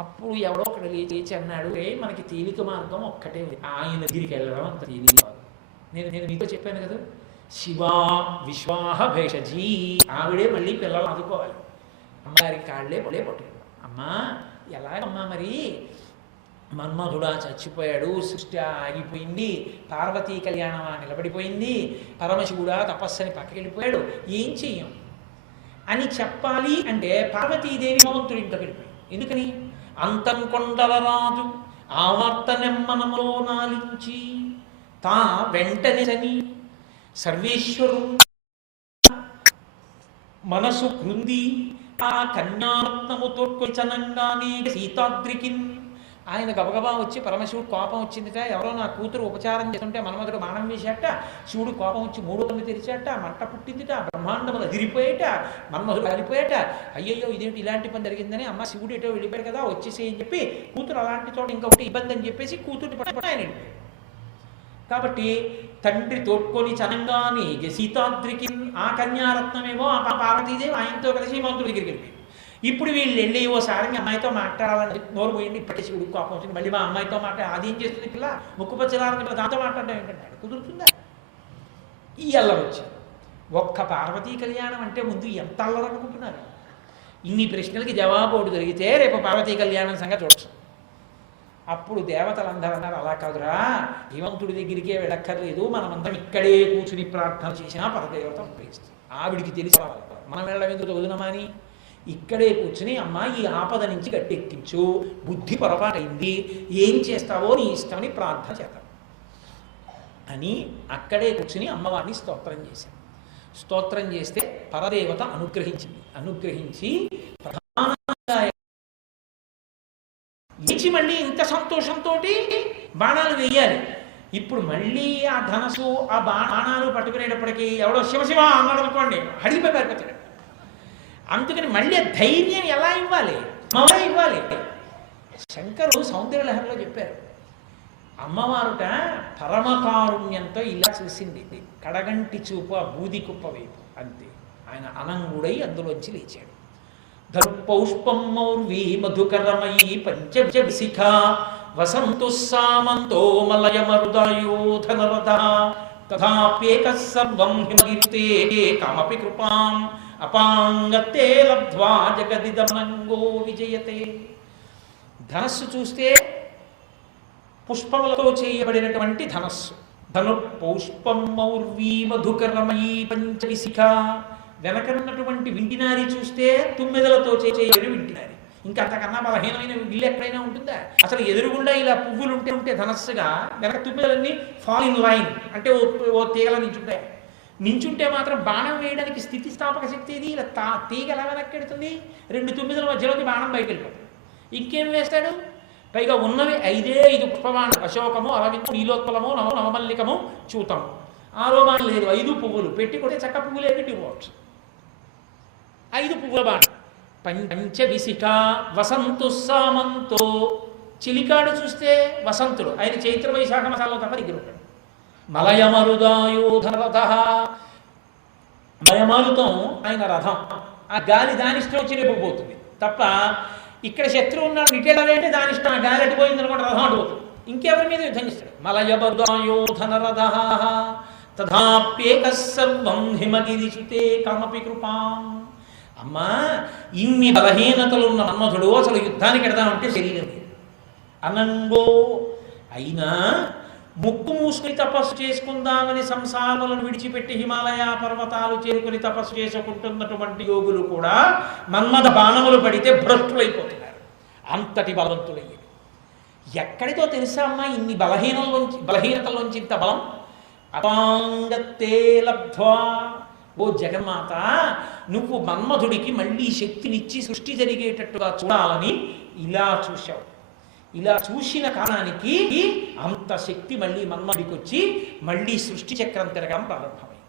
అప్పుడు ఎవడో ఒకడు లేచి అన్నాడు, మనకి తేలిక మార్గం ఒక్కటే, ఆయన దగ్గరికి వెళ్ళడం అంత తేలిక కాదు. నేను మీతో చెప్పాను కదా, శివా విశ్వాహ భేషజీ, ఆవిడే మళ్ళీ పిల్లలు ఆదుకోవాలి. అమ్మగారికి కాళ్ళే పట్టుకుంటాం. అమ్మా ఎలాగమ్మా మరి? మన్మధుడా చచ్చిపోయాడు, సృష్టి ఆగిపోయింది, పార్వతీ కళ్యాణం నిలబడిపోయింది, పరమశివుడా తపస్సుని పక్కకెళ్ళిపోయాడు, ఏం చెయ్యం అని చెప్పాలి అంటే పార్వతీదేవి భగవంతుడి ఇంట్లోకి వెళ్ళిపోయింది. ఎందుకని? అంతం కొండలరాజు ఆవర్తనెమ్మనములో నాలించి తా వెంటనే చని సర్వేశ్వరు మనసు కృంది ఆ కన్యారత్నముతో చనంగానే సీతాద్రికిన్. ఆయన గబగబా వచ్చి పరమశివుడు కోపం వచ్చిందిట. ఎవరో నా కూతురు ఉపచారం చేస్తుంటే మన్మధుడు మానం వేసేట, శివుడు కోపం వచ్చి 3 కన్ను తెరిచాట, మంట పుట్టిందిట, బ్రహ్మాండములు అదిరిపోయేట, మన్మధుడు కాలిపోయేట. అయ్యయ్యో ఇదేంటి ఇలాంటి పని జరిగిందని, అమ్మ శివుడు ఎటో వెళ్ళిపోయాడు కదా వచ్చేసి అని చెప్పి కూతురు అలాంటి చోట ఇంకొకటి ఇబ్బంది అని చెప్పేసి కూతుర్ని పట్టుకొని ఆయన వెళ్ళిపోయాడు. కాబట్టి తండ్రి తోడ్కొని చనంగానే సీతాద్రికి ఆ కన్యారత్నమేమో ఆ పార్వతీదేవి ఆయనతో కలిసి మంత్రుల దగ్గరికి వెళ్ళిపోయింది. ఇప్పుడు వీళ్ళు వెళ్ళి ఓసారి మీ అమ్మాయితో మాట్లాడాలని నోరు పోయింది. ఇప్పటికే శివుడికి కోపం వచ్చింది. మళ్ళీ మా అమ్మాయితో అది ఏం చేస్తుంది పిల్ల, ముక్కుపచ్చలారని పిల్ల దాంతో మాట్లాడడం ఏంటంటే కుదురుతుందా? ఈ అల్లరి వచ్చింది. ఒక్క పార్వతీ కళ్యాణం అంటే ముందు ఎంత అల్లరనుకుంటున్నారు? ఇన్ని ప్రశ్నలకి జవాబు ఒకటి దొరికితే రేపు పార్వతీ కళ్యాణం సంగతి చూడచ్చు. అప్పుడు దేవతలందరూ అన్నారు, అలా కాదురా, హిమంతుడి దగ్గరికే వెళ్ళక్కర్లేదు, మనమందరం ఇక్కడే కూర్చుని ప్రార్థన చేసినా పరదేవత ఉపయోగిస్తుంది. ఆవిడికి తెలిసి మనం వెళ్ళడం ఎందుకు వదినమని ఇక్కడే కూర్చుని అమ్మ ఈ ఆపద నుంచి గట్టెక్కించు, బుద్ధి పొరపాటైంది, ఏం చేస్తావో నీ ఇష్టమని ప్రార్థన చేద్దాం అని అక్కడే కూర్చుని అమ్మవారిని స్తోత్రం చేశాం. స్తోత్రం చేస్తే పరదేవత అనుగ్రహించింది. అనుగ్రహించి ప్రధానంగా లేచి మళ్ళీ ఇంత సంతోషంతో బాణాలు వేయాలి. ఇప్పుడు మళ్ళీ ఆ ధనస్సు ఆ బాణాలు పట్టుకునేటప్పటికీ ఎవడో శివశివ అన్నాడు అనుకోండి, హడిపోయి పారిపోతాడు. అందుకని మళ్ళీ ధైర్యం ఎలా ఇవ్వాలి? అమ్మవారే ఇవ్వాలి. శంకరుడు సౌందర్యలహరిలో చెప్పారు, అమ్మవారుట పరమకారుణ్యంతో ఇలా చూసింది, కడగంటి చూపు ఆ బూది కుప్ప వైపు, అంతే. ఆయన అనంగుడై అందులోంచి లేచాడు. ధర్పౌష్పం మౌర్వీ మధుకరమయీ పంచవిశిఖ వసంతు సామంతో మలయమరుదాయోధనరథ తథాప్యేక సర్వం హిమగిరితే కామపి కృపాం అపాంగతే లబ్ధ్వా జగదిదమనంగో విజయతే. ధనస్సు చూస్తే పుష్పములతో చేయబడినటువంటి ధనస్సు. ధనుర్పౌష్పం మౌర్వీ మధుకరమయీ పంచవిశిఖ. వెనకనున్నటువంటి వింటినారి చూస్తే తుమ్మెదలతో చేయబడిన వింటినారి. ఇంకా అంతకన్నా బలహీనమైన విల్లు ఎక్కడైనా ఉంటుందా? అసలు ఎదురుగుండా ఇలా పువ్వులు ఉంటే ధనస్సుగా, వెనక తుమ్మెదలన్నీ ఫాల్ ఇన్ లైన్ అంటే ఓ తీగల నించుంటాయి. నించుంటే మాత్రం బాణం వేయడానికి స్థితిస్థాపక శక్తి ఇది. ఇలా తీగ ఎలా వెనక్కెడుతుంది? రెండు తుమ్మెదల మధ్యలోకి బాణం బయటకు వెళ్ళిపోతుంది. ఇంకేం వేస్తాడు? పైగా ఉన్నవి 5 పుష్పబాణం, అశోకము, అరవిందము, నీలోత్పలము, నవమల్లికము, చూతము. 6వ బాణం లేదు, 5 పువ్వులు పెట్టి కొడితే చక్క పువ్వులే పెట్టుకోవచ్చు. 5 పువ్వుల బాణం. పంచవిశిఖ వసంతు సామంతో. చిలికాడు చూస్తే వసంతుడు, ఆయన చైత్ర వైశాఖ మాసాల్లో తప్ప దగ్గర ఉంటాడు. మలయమరుదాయోధరథ. మలయమారుతం ఆయన రథం. ఆ గాలి దానిష్టం వచ్చి రేపుపోతుంది తప్ప ఇక్కడ శత్రువు ఉన్నాడు నిటేళవేంటే దాని ఇష్టం. ఆ గాలి అడిపోయింది అనుకోండి, రథం అడిపోతుంది. ఇంకెవరి మీద యుద్ధం చేస్తాడు? మలయమరుదాయోధనరథ తథాప్యేక సర్వం హిమగిరిసుతే కామపి కృపాం. అమ్మా, ఇన్ని బలహీనతలున్న మన్మధుడు అసలు యుద్ధానికి ఎడదామంటే శరీరం అనంగో. అయినా ముక్కు మూసుకుని తపస్సు చేసుకుందామని సంసారములను విడిచిపెట్టి హిమాలయ పర్వతాలు చేరుకుని తపస్సు చేసుకుంటున్నటువంటి యోగులు కూడా మన్మథ బాణములు పడితే భ్రష్టులైపోతున్నారు. అంతటి బలవంతులయ్యాడు. ఎక్కడితో తెలుసా అమ్మా ఇన్ని బలహీనతల్లోంచి ఇంత బలం? అపాంగతే లబ్ధ్వా. ఓ జగన్మాత, నువ్వు మన్మధుడికి మళ్ళీ శక్తినిచ్చి సృష్టి జరిగేటట్టుగా చూడాలని ఇలా చూశావు. ఇలా చూసిన కారణానికి అంత శక్తి మళ్ళీ మన్మధుడికి వచ్చి మళ్ళీ సృష్టి చక్రం తిరగడం ప్రారంభమైంది.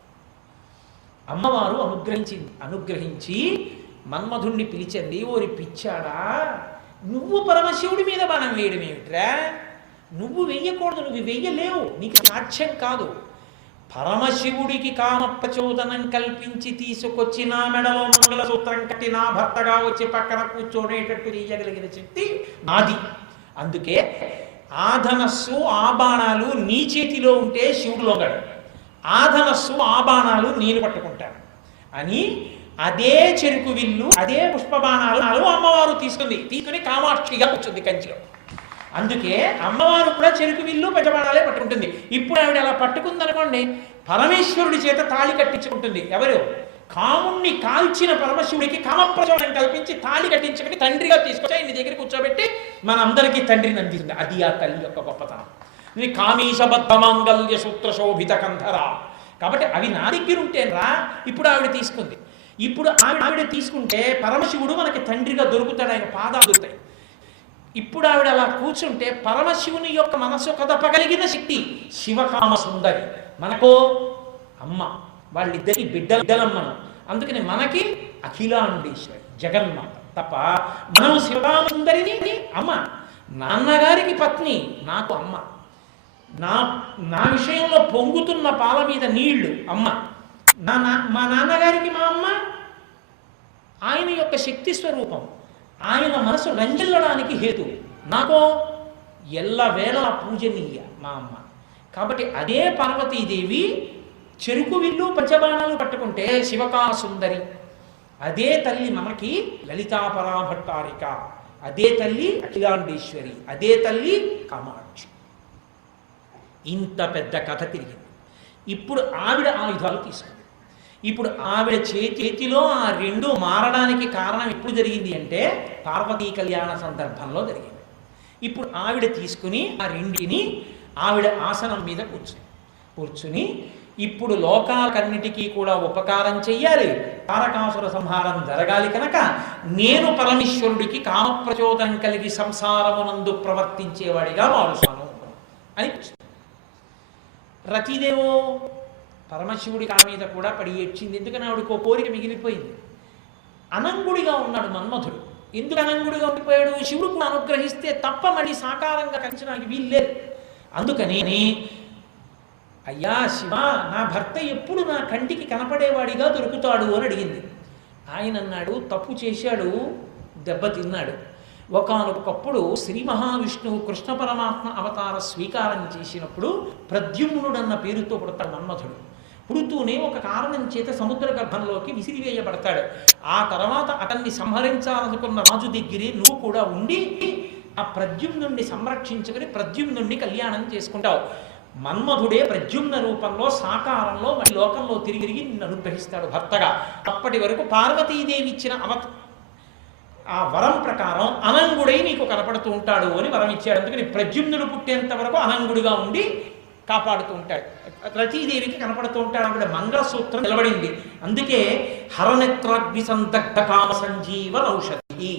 అమ్మవారు అనుగ్రహించి మన్మధుణ్ణి పిలిచింది. ఓరి పిచ్చాడా, నువ్వు పరమశివుడి మీద బాణం వేయడం ఏమిట్రా? నువ్వు వెయ్యకూడదు, నువ్వు వెయ్యలేవు, నీకు సాధ్యం కాదు. పరమశివుడికి కామ ప్రచోదనం కల్పించి తీసుకొచ్చి నా మెడలో మంగళసూత్రం కట్టి నా భర్తగా వచ్చి పక్కన కూర్చోనేటట్టు చేయగలిగిన శక్తి నాది. అందుకే ఆ ధనస్సు ఆ బాణాలు నీ చేతిలో ఉంటే శివుడు లొంగడు, ఆ ధనస్సు ఆ బాణాలు నేను పట్టుకుంటాను అని అదే చెరుకు విల్లు అదే పుష్పబాణాలు అమ్మవారు తీసుకుని కామాక్షిగా కూర్చుంది కంచిలో. అందుకే అమ్మవారు కూడా చెరుకు విల్లు పెద్దబాణాలే పట్టుకుంటుంది. ఇప్పుడు ఆవిడ అలా పట్టుకుందనుకోండి, పరమేశ్వరుడి చేత తాళి కట్టించుకుంటుంది. ఎవరు? కాముణ్ణి కాల్చిన పరమశివుడికి కామప్రచోదనం కల్పించి తాళి కట్టించుకుని తండ్రిగా తీసుకొచ్చి ఆయన దగ్గర కూర్చోబెట్టి మనందరికీ తండ్రిని అందిస్తుంది. అది ఆ తల్లి యొక్క గొప్పతనం. ఇది కామీశబద్ధ మాంగళ్య సూత్ర శోభిత కంధరా. కాబట్టి అవి నా దగ్గర ఉంటేనరా ఇప్పుడు ఆవిడ తీసుకుంది. ఇప్పుడు ఆవిడ తీసుకుంటే పరమశివుడు మనకి తండ్రిగా దొరుకుతాడు, ఆయన పాదాలు దొరుకుతాయి. ఇప్పుడు ఆవిడ అలా కూర్చుంటే పరమశివుని యొక్క మనస్సు కదపగలిగిన శక్తి శివకామ సుందరి. మనకో అమ్మ, వాళ్ళిద్దరికి బిడ్డలమ్మను. అందుకని మనకి అఖిలాండేశ్వరి జగన్మాత తప్ప మనం శివకామ సుందరిని అమ్మ. నాన్నగారికి పత్ని, నాకు అమ్మ. నా విషయంలో పొంగుతున్న పాల మీద నీళ్లు అమ్మ. మా నాన్నగారికి మా అమ్మ. ఆయన యొక్క శక్తి స్వరూపం, ఆయన మనసు రంజిల్లడానికి హేతు. నాకో ఎల్లవేళ పూజనీయ మా అమ్మ. కాబట్టి అదే పార్వతీదేవి చెరుకు విల్లు పంచబాణాలు పట్టుకుంటే శివకా సుందరి. అదే తల్లి మనకి లలితాపరాభట్టారిక, అదే తల్లి అఖిలాండేశ్వరి, అదే తల్లి కామాక్షి. ఇంత పెద్ద కథ తిరిగింది. ఇప్పుడు ఆవిడ ఆయుధాలు తీసుకుంది. ఇప్పుడు ఆవిడ చేతిలో ఆ రెండు మారడానికి కారణం ఎప్పుడు జరిగింది అంటే పార్వతీ కళ్యాణ సందర్భంలో జరిగింది. ఇప్పుడు ఆవిడ తీసుకుని ఆ రెండిని ఆవిడ ఆసనం మీద కూర్చుని ఇప్పుడు లోకాలన్నిటికీ కూడా ఉపకారం చెయ్యాలి, తారకాసుర సంహారం జరగాలి కనుక నేను పరమేశ్వరుడికి కామప్రచోదనం కలిగి సంసారమునందు ప్రవర్తించేవాడిగా మారుస్తాను అని. రతీదేవో పరమశివుడి కాళ్ళ మీద కూడా పడి ఏడ్చింది. ఎందుకని ఆవిడకు కోరిక మిగిలిపోయింది. అనంగుడిగా ఉన్నాడు మన్మధుడు. ఎందుకు అనంగుడిగా ఉండిపోయాడు? శివుడు కూడా అనుగ్రహిస్తే తప్ప మళ్ళీ సాకారంగా కనిపించడానికి వీల్లేదు. అందుకని అయ్యా శివ, నా భర్త ఎప్పుడు నా కంటికి కనపడేవాడిగా దొరుకుతాడు అని అడిగింది. ఆయన అన్నాడు, తప్పు చేశాడు, దెబ్బతిన్నాడు. ఒకానొకప్పుడు శ్రీ మహావిష్ణువు కృష్ణ పరమాత్మ అవతార స్వీకారం చేసినప్పుడు ప్రద్యుమ్నుడన్న పేరుతో పుడతాడు మన్మధుడు. పుడుతూనే ఒక కారణం చేత సముద్ర గర్భంలోకి విసిరివేయబడతాడు. ఆ తర్వాత అతన్ని సంహరించాలనుకున్న రాజు దగ్గరే నువ్వు కూడా ఉండి ఆ ప్రద్యుమ్నుడిని సంరక్షించుకుని ప్రద్యుమ్నుడిని కళ్యాణం చేసుకుంటావు. మన్మధుడే ప్రద్యుమ్న రూపంలో సాకారంలో మరి లోకంలో తిరిగి నిన్ను అనుగ్రహిస్తాడు భర్తగా. అప్పటి వరకు పార్వతీదేవి ఇచ్చిన ఆ వరం ప్రకారం అనంగుడై నీకు కనపడుతూ ఉంటాడు అని వరం ఇచ్చాడు. అందుకని ప్రద్యుమ్నుడు పుట్టేంత వరకు అనంగుడిగా ఉండి కాపాడుతూ ఉంటాడు. రతీదేవికి కనపడుతూ ఉంటాడు. ఆవిడ మంగళసూత్రం నిలబడింది. అందుకే హరనేత్రాగ్ని సందగ్ధ కామ సంజీవన ఔషధి.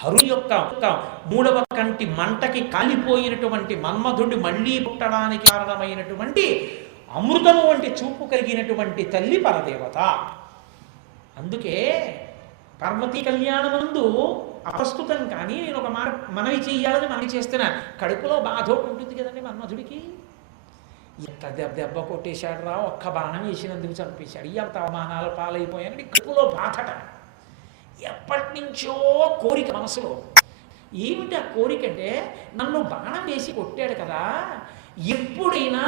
హరు యొక్క మూడవ కంటి మంటకి కాలిపోయినటువంటి మన్మధుడు మళ్ళీ పుట్టడానికి కారణమైనటువంటి అమృతము వంటి చూపు కలిగినటువంటి తల్లి పరదేవత. అందుకే పార్వతీ కళ్యాణమందు అప్రస్తుతం. కానీ నేను ఒక మనవి చెయ్యాలని మనవి చేస్తున్నా. కడుపులో బాధ ఉంటుంది కదండి మన్మధుడికి. ఎంత దెబ్బ కొట్టేశాడు రా, ఒక్క బాణం వేసినందుకు చంపేశాడు, ఎంత అవమానాల పాలైపోయానని కడుపులో బాధట. ఎప్పటి నుంచో కోరిక మనసులో. ఏమిటి ఆ కోరిక అంటే, నన్ను బాణం వేసి కొట్టాడు కదా, ఎప్పుడైనా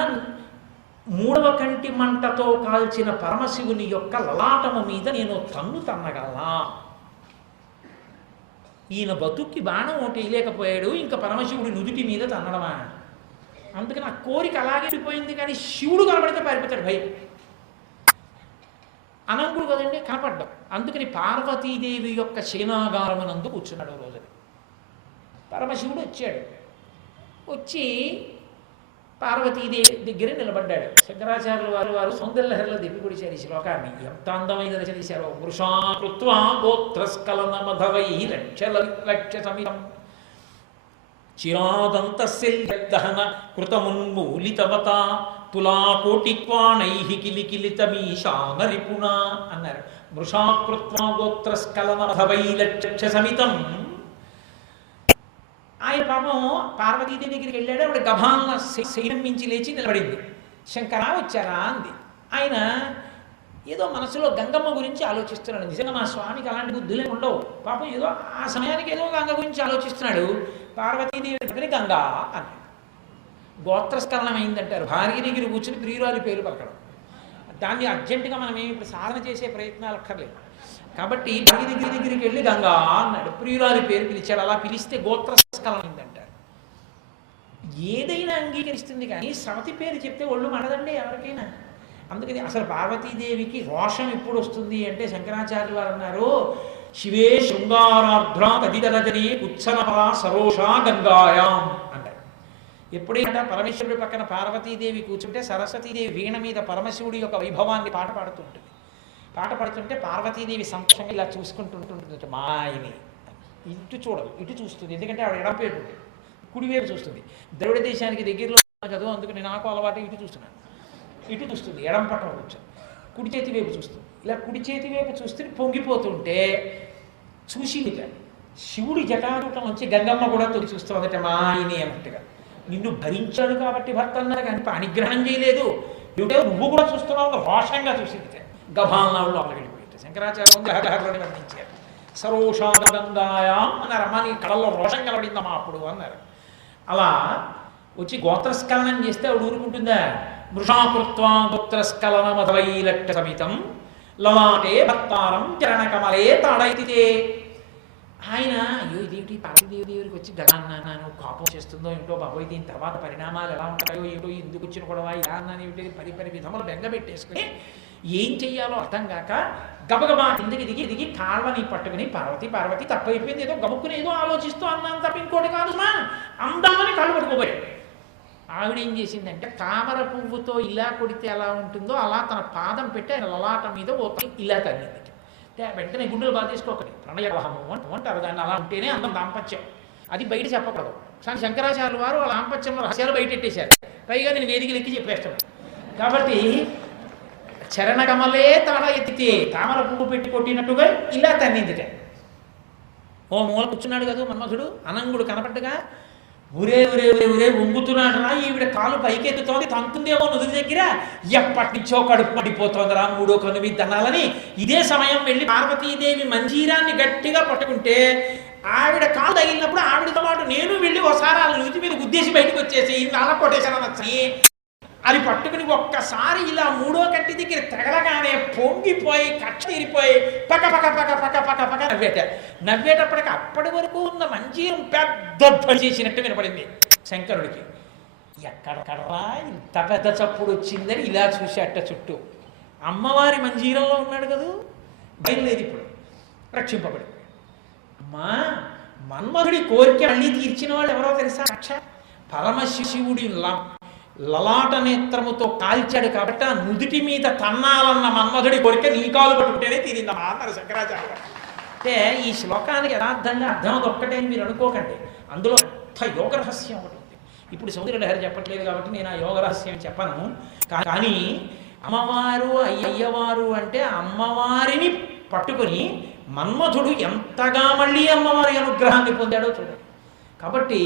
మూడవ కంటి మంటతో కాల్చిన పరమశివుని యొక్క లలాటము మీద నేను తన్నగలనా? ఈయన బతుక్కి బాణం ఒకటి వేయలేకపోయాడు, ఇంకా పరమశివుడి నుదుటి మీద తన్నడమా? అందుకని ఆ కోరిక అలాగే వెళ్ళిపోయింది. కానీ శివుడు కనబడితే పారిపోతాడు భయం. అనంగుడు కదండి కనపడ్డం. అందుకని పార్వతీదేవి యొక్క శయనాగారమునందు కూర్చున్నాడు రోజు. పరమశివుడు వచ్చాడు. వచ్చి పార్వతీదేవి దగ్గర నిలబడ్డాడు. శంకరాచార్యులు వారు సౌందర్యలహరిలో దిప్పికొడిచారు ఈ శ్లోకాన్ని. ఎంత అందమైన రచన చేశారు. వృషాకృత్వా గోత్రస్కలన మధవై లక్ష్య సమితం చిరాదంతశల్యదహన కృతమున్మూలితవత తులాకోటిక్వాణై కిలికిలితమీశానరిపుణ అన్నారు. వృషాకృత్వా గోత్రస్కలన మధవై లక్ష్య సమితం. ఆయన పాపం పార్వతీదేవి దగ్గరికి వెళ్ళాడు. ఆవిడ గభాన్న శైలం మించి లేచి నిలబడింది. శంకరా వచ్చారా అంది. ఆయన ఏదో మనసులో గంగమ్మ గురించి ఆలోచిస్తున్నాడు. నిజంగా మా స్వామికి అలాంటి బుద్ధులే ఉండవు. పాపం ఏదో ఆ సమయానికి ఏదో గంగ గురించి ఆలోచిస్తున్నాడు. పార్వతీదేవి దగ్గర గంగా అన్నాడు. గోత్రస్కలనం అయిందంటారు. భార్య దగ్గర కూర్చుని ప్రియురాలి పేరు పలకడం. దాన్ని అర్జెంటుగా మనం ఏమి ఇప్పుడు సాధన చేసే ప్రయత్నాలు అక్కర్లేదు. కాబట్టి భార్య దగ్గరికి వెళ్ళి గంగా అన్నాడు. ప్రియురాలి పేరు పిలిచాడు. అలా పిలిస్తే గోత్రస్కలనం అయిందంటారు. ఏదైనా అంగీకరిస్తుంది కానీ స్రవతి పేరు చెప్తే ఒళ్ళు మనదండి ఎవరికైనా. అందుకని అసలు పార్వతీదేవికి రోషం ఎప్పుడు వస్తుంది అంటే శంకరాచార్యులు వారు అన్నారు, శివే శృంగారార్ధ్రా తదితరజని ఉత్సనపరా సరోషా గంగాయాం అంటారు. ఎప్పుడైనా పరమేశ్వరుడి పక్కన పార్వతీదేవి కూర్చుంటే సరస్వతీదేవి వీణ మీద పరమశివుడి యొక్క వైభవాన్ని పాట పాడుతుంటుంది. పాట పాడుతుంటే పార్వతీదేవి సంతోషంగా ఇలా చూసుకుంటుంటుంది. మా ఆయని ఇటు చూడదు, ఇటు చూస్తుంది. ఎందుకంటే ఆవిడ ఎడపేటు కుడివైపు చూస్తుంది. ద్రవిడ దేశానికి దగ్గరలో కదా, అందుకని నాకు అలవాటు ఇటు చూస్తున్నాను. ఇటు చూస్తుంది, ఎడం పక్కన కూర్చొని కుడి చేతి వైపు చూస్తుంది. ఇలా కుడి చేతి వైపు చూస్తే పొంగిపోతుంటే చూసింది. శివుడి జటాజూటం వచ్చి గంగమ్మ కూడా తొలి చూస్తుందట మా ఆయనే అన్నట్టుగా. నిన్ను భరించాడు కాబట్టి భర్త అన్నారు కానీ పాణిగ్రహణం చేయలేదు. ఏమిటో నువ్వు కూడా చూస్తున్నావు రోషంగా చూసింది. గభాలనాళ్ళు అమలగడిపోయింది. శంకరాచార్యులు వర్ణించారు. సరోషా గంగాయాం అన్నారు. అమ్మ నీ కళల్లో రోషం కలబడిందమ్మా అప్పుడు అన్నారు. అలా వచ్చి గోత్రస్కలనం చేస్తే ఆవిడ ఊరుకుంటుందా? వృషాకృత్వా గోత్రస్కలన మధవై లక్ష్య సమితం లలాటే భక్తారం చరణకమలే తాడైతే. ఆయన అయ్యో ఇదేమిటి పార్వతీదేవి దగ్గరికి వచ్చి గగాన్నాను కోపం చేస్తుందో ఏమిటో బాబోయ్, దీని తర్వాత పరిణామాలు ఎలా ఉంటాయో ఏమిటో, ఎందుకు వచ్చిన కూడా ఇలా అన్నాను ఏమిటి, పరి విధములు బెంగ పెట్టేసుకుని ఏం చెయ్యాలో అర్థం కాక గబగబా కిందకి దిగి కాళ్ళని పట్టుకుని పార్వతి తప్పైపోయింది ఏదో గబుక్కుని ఏదో ఆలోచిస్తూ అన్నాను తప్ప ఇంకోటి కాదు మా అందామని కాళ్ళు పట్టుకోపోయాడు. ఆవిడ ఏం చేసిందంటే తామర పువ్వుతో ఇలా కొడితే ఎలా ఉంటుందో అలా తన పాదం పెట్టి ఆయన లలాట మీద ఇలా తన్నింది. వెంటనే గుండెలు బాధేసుకోకటి ప్రణయవహము అంటారు దాన్ని. అలా ఉంటేనే అందం దాంపత్యం. అది బయట చెప్పకూడదు. కానీ శంకరాచార్యులు వారు వాళ్ళ దాంపత్యంలో రహస్యాలు బయటెట్టేశారు. పైగా నేను వేదికలు ఎక్కి చెప్పేస్తాను. కాబట్టి చరణకమలే తాళ ఎత్తితే తామర పువ్వు పెట్టి కొట్టినట్టుగా ఇలా తన్నిందిట. ఓ మూల కూర్చున్నాడు కదా మన్మధుడు, అనంగుడు కనపడ్డగా ఊరే ఊరే ఊరే ఊరే వంగుతున్నాడు రా, ఈవిడ కాలు పైకెత్తుతోంది, తంతుందేమో నుదురు దగ్గర, ఎప్పటి నుంచో కడుపు పడిపోతోందిరా, మూడో కనువి దన్నాలని. ఇదే సమయం వెళ్ళి పార్వతీదేవి మంజీరాన్ని గట్టిగా పట్టుకుంటే ఆవిడ కాలు తగిలినప్పుడు ఆవిడతో పాటు నేను వెళ్ళి ఒకసారి ఆ నుది మీద గుద్దేసి బయటకు వచ్చేసి అలా కొట్టేశాను నచ్చి అది పట్టుకుని ఒక్కసారి ఇలా మూడో కట్టి దగ్గర తగలగానే పొంగిపోయి కక్ష తీరిపోయి పక్క పక్క పక్క పక్క పక్క పక్క నవ్వేటప్పటికి అప్పటి వరకు ఉన్న మంజీరం పెద్ద ధ్వని చేసినట్టు వినపడింది శంకరుడికి. ఎక్కడెక్కడరా ఇంత పెద్ద చప్పుడు వచ్చిందని ఇలా చూసేట చుట్టూ. అమ్మవారి మంజీరంలో ఉన్నాడు కదూ, బయలుదేరి ఇప్పుడు రక్షింపబడి. అమ్మా, మన్మధుడి కోరిక మళ్ళీ తీర్చిన వాళ్ళు ఎవరో తెలుసా? పరమశివుడి లలాట నేత్రముతో కాల్చాడు కాబట్టి ఆ నుదుటి మీద తన్నాలన్న మన్మధుడి కోరిక నీ కాలు పట్టుకుంటేనే తీరిందమ్మా అన్నారు శంకరాచార్య. అంటే ఈ శ్లోకానికి యథార్థంగా అర్థం ఒక్కటే అని మీరు అనుకోకండి, అందులో అంత యోగ రహస్యం ఒకటి ఉంది. ఇప్పుడు సౌందర్యలహరి చెప్పట్లేదు కాబట్టి నేను ఆ యోగ రహస్యం చెప్పను. కానీ అమ్మవారు అయ్యవారు అంటే అమ్మవారిని పట్టుకుని మన్మధుడు ఎంతగా మళ్ళీ అమ్మవారి అనుగ్రహాన్ని పొందాడో చూడండి. కాబట్టి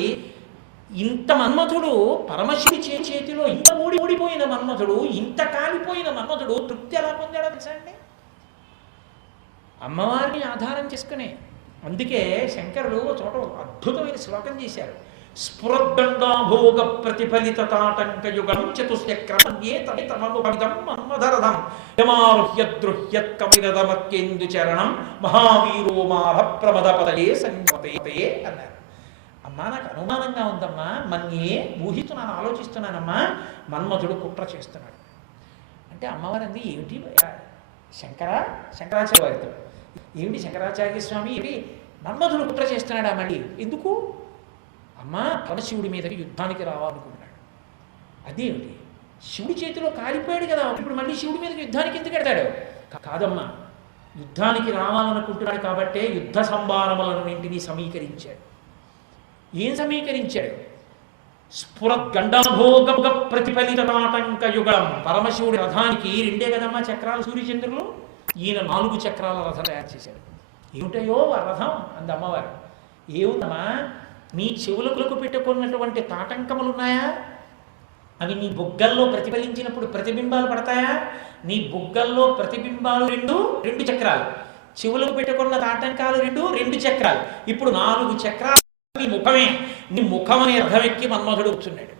ఇంత మన్మధుడు పరమశివుడి చేతిలో ఇంత ఊడిపోయిన మన్మధుడు, ఇంత కాలిపోయిన మన్మధుడు తృప్తి ఎలా పొందాడో తెలుసా అండి? అమ్మవారిని ఆధారం చేసుకునే. అందుకే శంకరుడు చోట అద్భుతమైన శ్లోకం చేశారు. స్ఫురద్దండాభోగ ప్రతిఫలిత తాటంకయుగం చతుశ్చక్రమన్యే తమముపమిదం మన్మధరథం యమారుహ్యద్రుహ్యత్కమిరదమత్యేందు చరణం మహావీరో మార ప్రమదపదయే సంగతే అన్నారు. అమ్మా, నాకు అనుమానంగా ఉందమ్మా, మన్యే ఊహిస్తున్నాను, ఆలోచిస్తున్నానమ్మా, మన్మధుడు కుట్ర చేస్తున్నాడు అంటే అమ్మవారు అంది ఏమిటి శంకరాచార్య వారితో, ఏమిటి శంకరాచార్య స్వామి ఏమిటి మన్మధుడు కుట్ర చేస్తున్నాడా మళ్ళీ ఎందుకు? అమ్మా, పరమశివుడి మీదకి యుద్ధానికి రావాలనుకుంటున్నాడు. అదేమిటి, శివుడి చేతిలో కాలిపోయాడు కదా, ఇప్పుడు మళ్ళీ శివుడి మీదకి యుద్ధానికి ఎందుకు ఎడతాడు? కాదమ్మా, యుద్ధానికి రావాలనుకుంటున్నాడు కాబట్టే యుద్ధ సంభారములన్నింటినీ సమీకరించాడు. ఏం సమీకరించాడు? స్ఫురద్గండాభోగ ప్రతిఫలిత నాటంక యుగం. పరమశివుడి రథానికి రెండే కదమ్మా చక్రాలు, సూర్యచంద్రులు. ఈయన 4 చక్రాల రథం తయారు చేశాడు. ఏమిటయో ఆ రథం అంది అమ్మవారు. ఏముందమ్మా, నీ చెవులకు పెట్టుకున్నటువంటి తాటంకములు ఉన్నాయా? అవి నీ బుగ్గల్లో ప్రతిఫలించినప్పుడు ప్రతిబింబాలు పడతాయా? నీ బుగ్గల్లో ప్రతిబింబాలు రెండు చక్రాలు, చెవులకు పెట్టుకున్న తాటంకాలు రెండు చక్రాలు, ఇప్పుడు 4 చక్రాలు. నీ ముఖమే, నీ ముఖం అనే రథం ఎక్కి మన్మధుడు కూర్చున్నాడు.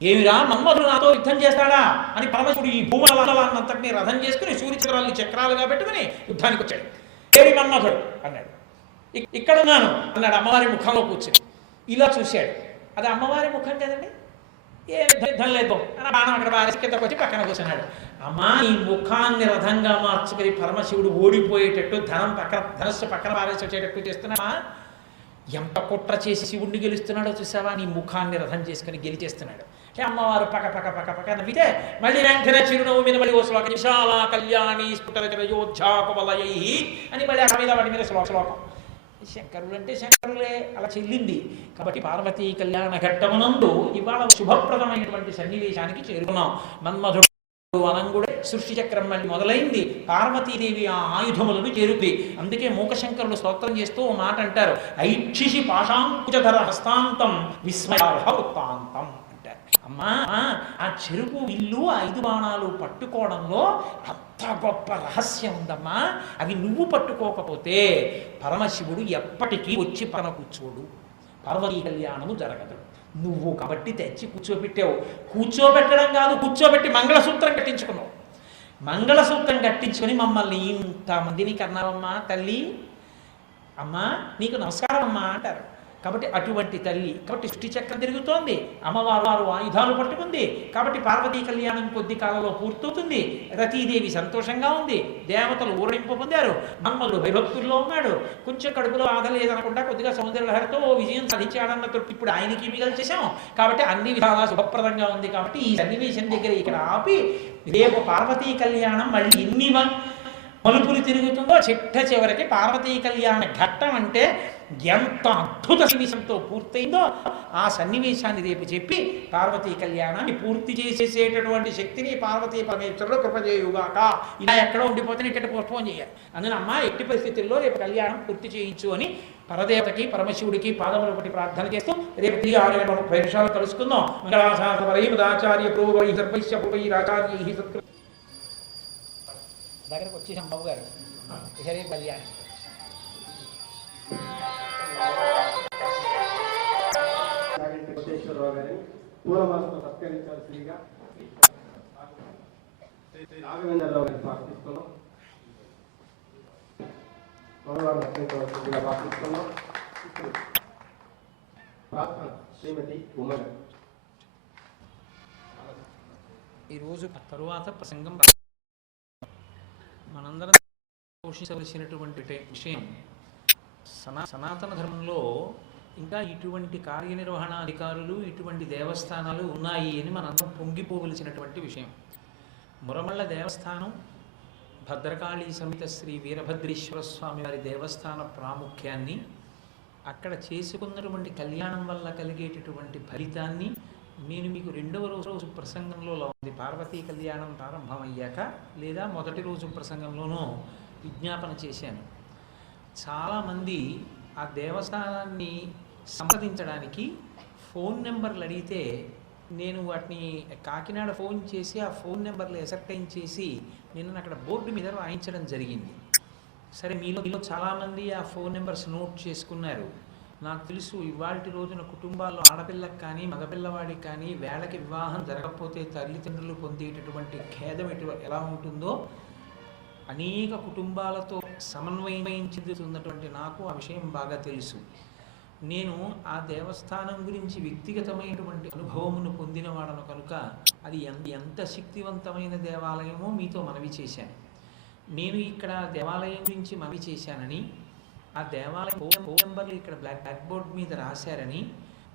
ఏమిరా, మన్మధుడు నాతో యుద్ధం చేస్తాడా అని పరమశివుడు ఈ భూమలంతటిని రథం చేసుకుని సూర్యచక్రాలని చక్రాలుగా పెట్టుకుని యుద్ధానికి వచ్చాడు. ఏమి మన్మధుడు అన్నాడు. ఇక్కడున్నాను అన్నాడు అమ్మవారి ముఖంలో కూర్చుని. ఇలా చూశాడు. అది అమ్మవారి ముఖం కదండి, ఏ యుద్ధం లేదు అని బాణం అక్కడ బారేసి కిందకు వచ్చి పక్కన కూర్చున్నాడు. అమ్మా, ఈ ముఖాన్ని రథంగా మార్చుకుని పరమశివుడు ఓడిపోయేటట్టు ధనస్సు పక్కన బారేసి వచ్చేటట్టు చేస్తున్నా. ఎంత కుట్ర చేసి శివుడిని గెలుస్తున్నాడో చూసావా? నీ ముఖాన్ని రథం చేసుకుని గెలిచేస్తున్నాడు. అమ్మవారు పక్క పక్క పక్క పక్క నవ్వితే మళ్ళీ వెంకట చిరునవ్వు మీద మళ్ళీ ఓ శ్లోకం, విశాల కళ్యాణి స్ఫుటరయోధ్యాపవలయై అని మళ్ళీ అక్కడ మీద వాటి మీద శ్లోకం. శంకరులు అంటే శంకరులే, అలా చెల్లింది. కాబట్టి పార్వతీ కళ్యాణ ఘట్టమునందు ఇవాళ శుభప్రదమైనటువంటి సన్నివేశానికి చేరుకున్నాం. మన్మధుడు అనంగుడే సృష్టి చక్రం మళ్ళీ మొదలైంది. పార్వతీదేవి ఆ ఆయుధములను చేరుకుంది. అందుకే మూకశంకరులు స్తోత్రం చేస్తూ ఓ మాట అంటారు, ఐక్షిషి పాశాంకుచధర హస్తాంతం విస్మయార్హ వృత్తాంతం అంటారు. అమ్మా, ఆ చెరుకు ఇల్లు 5 బాణాలు పట్టుకోవడంలో అంత గొప్ప రహస్యం ఉందమ్మా. అవి నువ్వు పట్టుకోకపోతే పరమశివుడు ఎప్పటికీ వచ్చి పక్కన కూర్చోడు, పార్వతీ కళ్యాణము జరగదు. నువ్వు కాబట్టి తెచ్చి కూర్చోబెట్టావు. కూర్చోబెట్టడం కాదు, కూర్చోబెట్టి మంగళసూత్రం కట్టించుకున్నావు. మంగళసూత్రం కట్టించుకొని మమ్మల్ని ఇంతమందిని కన్నావమ్మా తల్లి, అమ్మా నీకు నమస్కారం అమ్మా అంటారు. కాబట్టి అటువంటి తల్లి, కాబట్టి సృష్టి చక్రం తిరుగుతోంది, అమ్మవారు ఆయుధాలు పట్టుకుంది. కాబట్టి పార్వతీ కళ్యాణం కొద్ది కాలంలో పూర్తవుతుంది. రతీదేవి సంతోషంగా ఉంది, దేవతలు ఊరడింపు పొందారు, మన్మధుడు భయభక్తుల్లో ఉన్నాడు. కొంచెం కడుపులో ఆగలేదనకుండా కొద్దిగా సౌందర్యలహరితో విజయం సాధించాడన్న తృప్తి ఇప్పుడు ఆయనకి మిగలు చేశాం. కాబట్టి అన్ని విధాలా శుభప్రదంగా ఉంది. కాబట్టి ఈ సన్నివేశం దగ్గర ఇక్కడ ఆపి రేపు పార్వతీ కళ్యాణం మళ్ళీ మలుపులు తిరుగుతుందో చిట్ట చివరికి పార్వతీ కళ్యాణ ఘట్టం అంటే ఎంత అద్భుత సన్నివేశంతో పూర్తయిందో ఆ సన్నివేశాన్ని రేపు చెప్పి పార్వతీ కళ్యాణాన్ని పూర్తి చేసేసేటటువంటి శక్తిని పార్వతీ పరమేశ్వరుడు కృపజేయుగాక. ఇలా ఎక్కడో ఉండిపోతే ఇక్కడ పోస్ట్పోన్ చేయాలి. అందులో అమ్మ ఎట్టి పరిస్థితుల్లో రేపు కళ్యాణం పూర్తి చేయించు అని పరదేవతకి పరమశివుడికి పాదములు బట్టి ప్రార్థన చేస్తూ రేపు 6:30 నిమిషాలు కలుసుకుందాం. మంగళాచార్య పూర్వై సర్వైశ్య పూర్వైరాచార్యై సత్కృ దగ్గరకు వచ్చేసాం బాబు గారు. హరే కళ్యాణం కోటేశ్వరరావు గారిని పూలమాలతో సత్కరించాల్సిందిగా శ్రీ రాఘవేంద్రరావు గారిని ప్రార్థిస్తున్నాం. మంగళవారం సత్కరించవలసిందిగా ప్రార్థిస్తున్నాం. ప్రార్థన శ్రీమతి ఉమ్మ. ఈరోజు తరువాత ప్రసంగం మనందరం పోషించవలసినటువంటి విషయం సనాతన ధర్మంలో ఇంకా ఇటువంటి కార్యనిర్వహణాధికారులు ఇటువంటి దేవస్థానాలు ఉన్నాయి అని మనందరం పొంగిపోవలసినటువంటి విషయం. మురమళ్ళ దేవస్థానం భద్రకాళీ సమేత శ్రీ వీరభద్రేశ్వర స్వామి వారి దేవస్థాన ప్రాముఖ్యాన్ని, అక్కడ చేసుకున్నటువంటి కళ్యాణం వల్ల కలిగేటటువంటి ఫలితాన్ని నేను మీకు 2వ రోజు ప్రసంగంలో ఉంది. పార్వతీ కళ్యాణం ప్రారంభమయ్యాక లేదా మొదటి రోజు ప్రసంగంలోనూ విజ్ఞాపన చేశాను. చాలామంది ఆ దేవస్థానాన్ని సంప్రదించడానికి ఫోన్ నెంబర్లు అడిగితే నేను వాటిని కాకినాడ ఫోన్ చేసి ఆ ఫోన్ నెంబర్లు ఎసర్టైన్ చేసి నిన్న అక్కడ బోర్డు మీద రాయించడం జరిగింది. సరే, మీలో చాలామంది ఆ ఫోన్ నెంబర్స్ నోట్ చేసుకున్నారు. నాకు తెలుసు ఇవాల్టి రోజున కుటుంబాల్లో ఆడపిల్లకి కానీ మగపిల్లవాడికి కానీ వేళకి వివాహం జరగకపోతే తల్లిదండ్రులు పొందేటటువంటి ఖేదం ఎలా ఉంటుందో అనేక కుటుంబాలతో సమన్వయం చెందుతున్నటువంటి నాకు ఆ విషయం బాగా తెలుసు. నేను ఆ దేవస్థానం గురించి వ్యక్తిగతమైనటువంటి అనుభవమును పొందినవాడను కనుక అది ఎంత శక్తివంతమైన దేవాలయమో మీతో మనవి చేశాను. నేను ఇక్కడ దేవాలయం గురించి మనవి చేశానని, ఆ దేవాలయం ఫోన్ నెంబర్లు ఇక్కడ బ్లాక్ బోర్డ్ మీద రాశారని,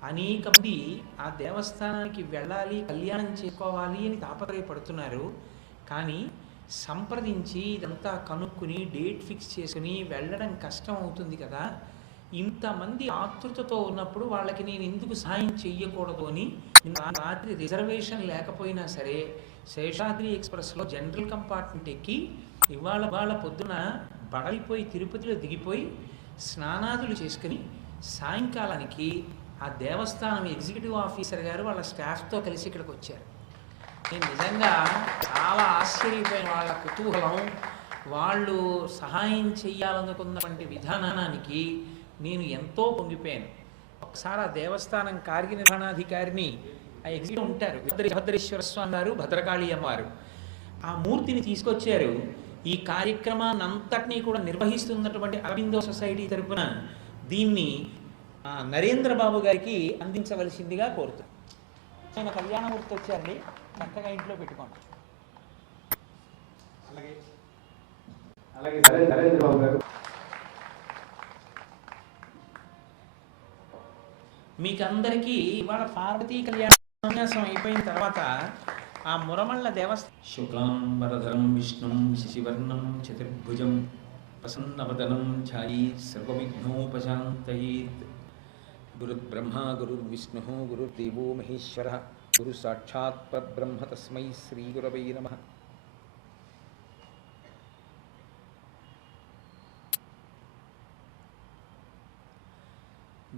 అనేక మంది ఆ దేవస్థానానికి వెళ్ళాలి, కళ్యాణం చేసుకోవాలి అని తాపత్రయపడుతున్నారు. కానీ సంప్రదించి ఇదంతా కనుక్కుని డేట్ ఫిక్స్ చేసుకుని వెళ్ళడం కష్టం అవుతుంది కదా. ఇంతమంది ఆతృతతో ఉన్నప్పుడు వాళ్ళకి నేను ఎందుకు సహాయం చెయ్యకూడదు అని రాత్రి రిజర్వేషన్ లేకపోయినా సరే శేషాద్రి ఎక్స్ప్రెస్లో జనరల్ కంపార్ట్మెంట్ ఎక్కి ఇవాళ పొద్దున బడలిపోయి తిరుపతిలో దిగిపోయి స్నానాదులు చేసుకుని సాయంకాలానికి ఆ దేవస్థానం ఎగ్జిక్యూటివ్ ఆఫీసర్ గారు వాళ్ళ స్టాఫ్తో కలిసి ఇక్కడికి వచ్చారు. నేను నిజంగా చాలా ఆశ్చర్యపోయిన వాళ్ళ కుతూహలం, వాళ్ళు సహాయం చెయ్యాలనుకున్నటువంటి విధానానికి నేను ఎంతో పొంగిపోయాను. ఒకసారి ఆ దేవస్థానం కార్యనిర్వహణాధికారిని, ఆ ఎగ్జిక్యూటివ్ ఉంటారు వీరభద్రేశ్వర స్వామి గారు, భద్రకాళి అమ్మవారు, ఆ మూర్తిని తీసుకొచ్చారు. ఈ కార్యక్రమాన్ని అంతటినీ కూడా నిర్వహిస్తున్నటువంటి అరవిందో సొసైటీ తరపున దీన్ని నరేంద్రబాబు గారికి అందించవలసిందిగా కోరుతాను. ఆయన కళ్యాణమూర్తి వచ్చారండి, చక్కగా ఇంట్లో పెట్టుకోండి. అలాగే నరేంద్రబాబు గారు మీకందరికీ ఇవాళ పార్వతీ కళ్యాణోన్యాసం అయిపోయిన తర్వాత ఆ మురమళ్ళ దేవస్థానం శుక్లాంబరధరం విష్ణుం శశివర్ణం చతుర్భుజం ప్రసన్నవదనం ఛాయీత్ సర్వవిఘ్నోపశాంతయేత్. గురుర్బ్రహ్మ గురుర్విష్ణు గురుర్దేవో మహేశ్వర గురు సాక్షాత్ పరబ్రహ్మ తస్మై శ్రీ గురవై నమః.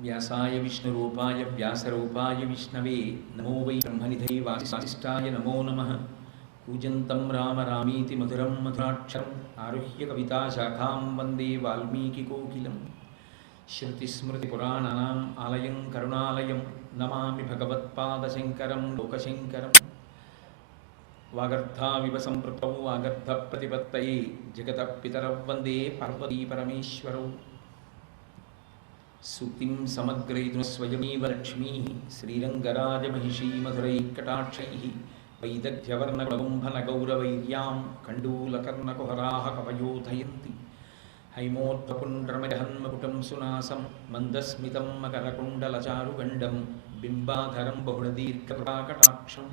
వ్యాసాయ విష్ణురూపాయ వ్యాసరూపాయ విష్ణవే నమో వై బ్రహ్మనిధై వాసిష్ఠాయ నమో నమః. కూజంతం రామ రామీతి మధురం మధురాక్షరం ఆరుహ్య కవితాశాఖాం వందే వాల్మీకికోకిలం. శృతిస్మృతిపురాణానాం ఆలయం కరుణాలయం నమామి భగవత్పాదశంకరం లోకశంకరం. వాగర్థావివ సంపృక్తౌ వాగర్థప్రతిపత్తయే జగతః పితరౌ వందే పార్వతీ పరమేశ్వరౌ. సూక్తిం సమగ్రయితుం స్వయమేవ లక్ష్మీ శ్రీరంగరాజమహిషీ మధురైకటాక్షైః. వైదగ్ధ్యవర్ణగుంభనగౌరవైర్యాం కండూలకర్ణకుహరాः కవయోధయంతి. హైమోర్ధ్వపుండ్రమజహన్మకుటం సునాసం మందస్మితం మకరకుండలచారుగండం బింబాధరం బహుళదీర్ఘకృపాకటాక్షం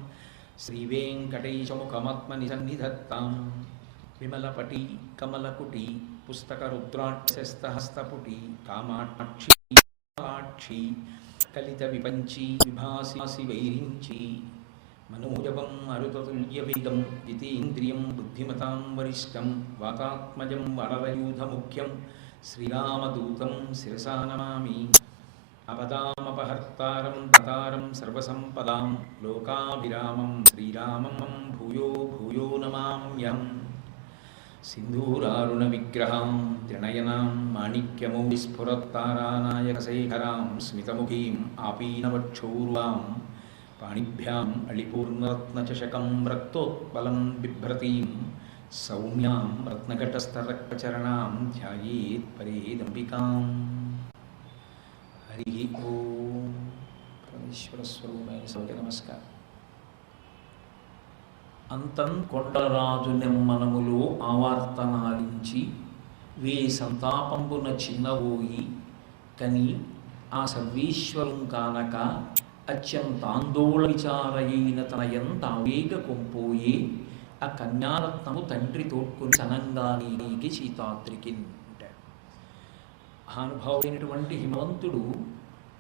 శ్రీవేంకటేశముఖమాత్మనిసన్నిధత్తాం. విమలపటి కమలకుటి పుస్తక రుద్రాక్షస్తహస్తపుటి కామాక్షి కామాక్షి కలిత విపంచి విభాసి వైరించి మనోజవం మరుతతుల్య వేగం జితేంద్రియం బుద్ధిమతాం వరిష్టం వాతాత్మజం వరరయూధముఖ్యం శ్రీరామదూతం శిరసా నమామి. అపదామపహర్తారం దతారం సర్వసంపదాం లోకాభిరామం శ్రీరామం భూయో భూయో నమామ్యహం. సింధూరారుణ విగ్రహాం త్రినయనాం మాణిక్యమౌళిస్ఫురత్తారానాయకశేఖరాం స్మితముఖీం ఆపీనవక్షోర్వాం పాణిభ్యాం అళిపూర్ణరత్నచషకం రక్తోత్పలం బిభ్రతీం సౌమ్యాం రత్నఘటస్థరక్తచరణాం ధ్యాయేత్ పరేదంబికాం. హరి ఓం. పరమేశ్వర స్వరూపమైన సౌఖ్య నమస్కారం. అంతం కొండరాజు నెమ్మనములో ఆవార్తనాలించి వే సంతాపంబున చిన్నవోయి కని ఆ సర్వేశ్వరం కానక అత్యంతాందోళ విచారయైన తనయంతావేగ కొంపోయే ఆ కన్యారత్నము తండ్రి తోడ్కొని సనంగానీకి సీతాద్రికి అంటాడు. మహానుభావుడైనటువంటి హిమవంతుడు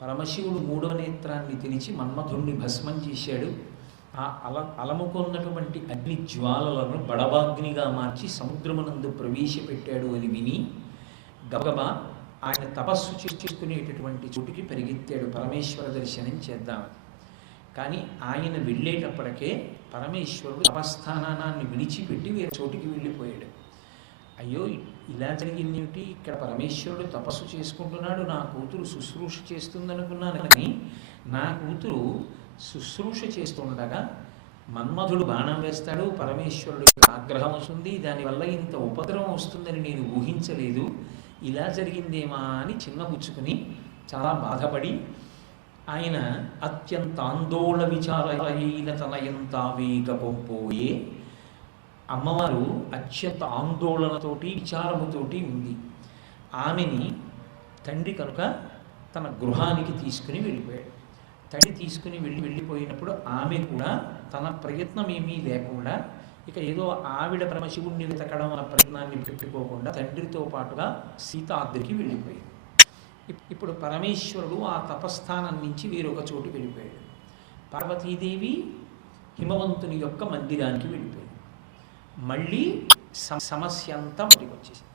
పరమశివుడు మూడవ నేత్రాన్ని తెరిచి మన్మధుణ్ణి భస్మం చేశాడు. ఆ అలముకొన్నటువంటి అగ్ని జ్వాలలను బడబాగ్నిగా మార్చి సముద్రమునందు ప్రవేశపెట్టాడు అని విని గబగబా ఆయన తపస్సు చేసుకునేటటువంటి చోటుకి పరిగెత్తాడు పరమేశ్వర దర్శనం చేద్దామని. కానీ ఆయన వెళ్ళేటప్పటికే పరమేశ్వరుడు తపస్థానాన్ని విడిచిపెట్టి వేరే చోటికి వెళ్ళిపోయాడు. అయ్యో ఇలా జరిగిందేమిటి, ఇక్కడ పరమేశ్వరుడు తపస్సు చేసుకుంటున్నాడు, నా కూతురు శుశ్రూష చేస్తుందనుకున్నాను. కానీ నా కూతురు శుశ్రూష చేస్తుండగా మన్మధుడు బాణం వేస్తాడు, పరమేశ్వరుడికి ఆగ్రహం వస్తుంది, దానివల్ల ఇంత ఉపద్రవం వస్తుందని నేను ఊహించలేదు, ఇలా జరిగిందేమా అని చిన్నబుచ్చుకుని చాలా బాధపడి ఆయన అత్యంత ఆందోళన విచారయైన తనయంతావేగ కొంపోయే. అమ్మవారు అత్యంత ఆందోళనతోటి విచారముతోటి ఉంది. ఆమెని తండ్రి కనుక తన గృహానికి తీసుకుని వెళ్ళిపోయాడు. తండ్రి తీసుకుని వెళ్ళిపోయినప్పుడు ఆమె కూడా తన ప్రయత్నం ఏమీ లేకుండా ఇక ఏదో ఆవిడ పరమశివుణ్ణి వెతకడం అన్న ప్రయత్నాన్ని పెట్టుకోకుండా తండ్రితో పాటుగా సీతాద్రికి వెళ్ళిపోయాడు. ఇప్పుడు పరమేశ్వరుడు ఆ తపస్థానం నుంచి వేరొక చోటు వెళ్ళిపోయాడు. పార్వతీదేవి హిమవంతుని యొక్క మందిరానికి వెళ్ళిపోయాడు. మళ్ళీ సమస్య అంతా బయటకు వచ్చేసింది.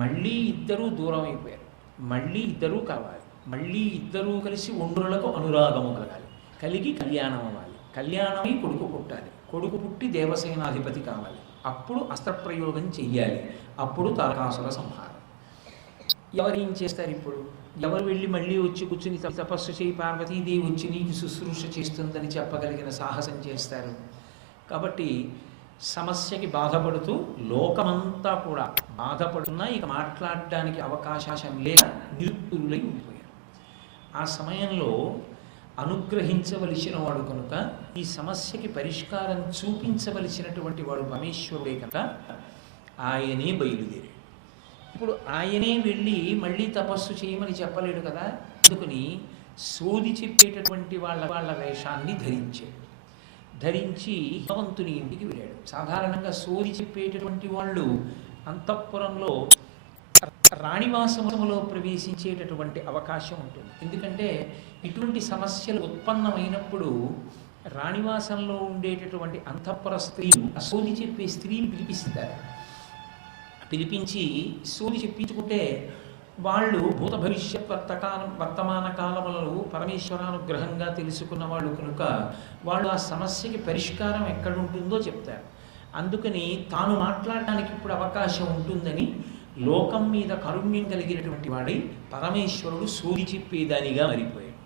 మళ్ళీ ఇద్దరూ దూరం అయిపోయారు. మళ్ళీ ఇద్దరూ కావాలి. మళ్ళీ ఇద్దరూ కలిసి ఒండ్రులకు అనురాగము కలగాలి, కలిగి కళ్యాణం అవ్వాలి. కళ్యాణమై కొడుకు పుట్టాలి, కొడుకు పుట్టి దేవసేనాధిపతి కావాలి. అప్పుడు అస్త్రప్రయోగం చెయ్యాలి. అప్పుడు తారకాసుర సంహారం. ఎవరు ఏం చేస్తారు? ఇప్పుడు ఎవరు వెళ్ళి మళ్ళీ వచ్చి కూర్చుని తపస్సు చేయి పార్వతీదేవి వచ్చి నీకు శుశ్రూష చేస్తుందని చెప్పగలిగిన సాహసం చేస్తారు? కాబట్టి సమస్యకి బాధపడుతూ లోకమంతా కూడా బాధపడుతున్నా ఇక మాట్లాడడానికి అవకాశం లేక నిరుత్తులై ఉండిపోయారు. ఆ సమయంలో అనుగ్రహించవలసిన వాడు కనుక ఈ సమస్యకి పరిష్కారం చూపించవలసినటువంటి వాడు పరమేశ్వరుడే కనుక ఆయనే బయలుదేరాడు. ఇప్పుడు ఆయనే వెళ్ళి మళ్ళీ తపస్సు చేయమని చెప్పలేడు కదా. అందుకని సోది చెప్పేటటువంటి వాళ్ళ వేషాన్ని ధరించి హిమవంతుని ఇంటికి వెళ్ళాడు. సాధారణంగా సోది చెప్పేటటువంటి వాళ్ళు అంతఃపురంలో రాణివాసములో ప్రవేశించేటటువంటి అవకాశం ఉంటుంది. ఎందుకంటే ఇటువంటి సమస్యలు ఉత్పన్నమైనప్పుడు రాణివాసంలో ఉండేటటువంటి అంతఃపుర స్త్రీలు సోది చెప్పే స్త్రీని పిలిపించి సోది చెప్పించుకుంటే వాళ్ళు భూత భవిష్యత్ వర్తమాన కాలములలో పరమేశ్వరానుగ్రహంగా తెలుసుకున్న వాళ్ళు కనుక వాళ్ళు ఆ సమస్యకి పరిష్కారం ఎక్కడుంటుందో చెప్తారు. అందుకని తాను మాట్లాడడానికి ఇప్పుడు అవకాశం ఉంటుందని లోకం మీద కారుణ్యం కలిగినటువంటి వాడి పరమేశ్వరుడు సోది చెప్పేదానిగా మారిపోయాడు.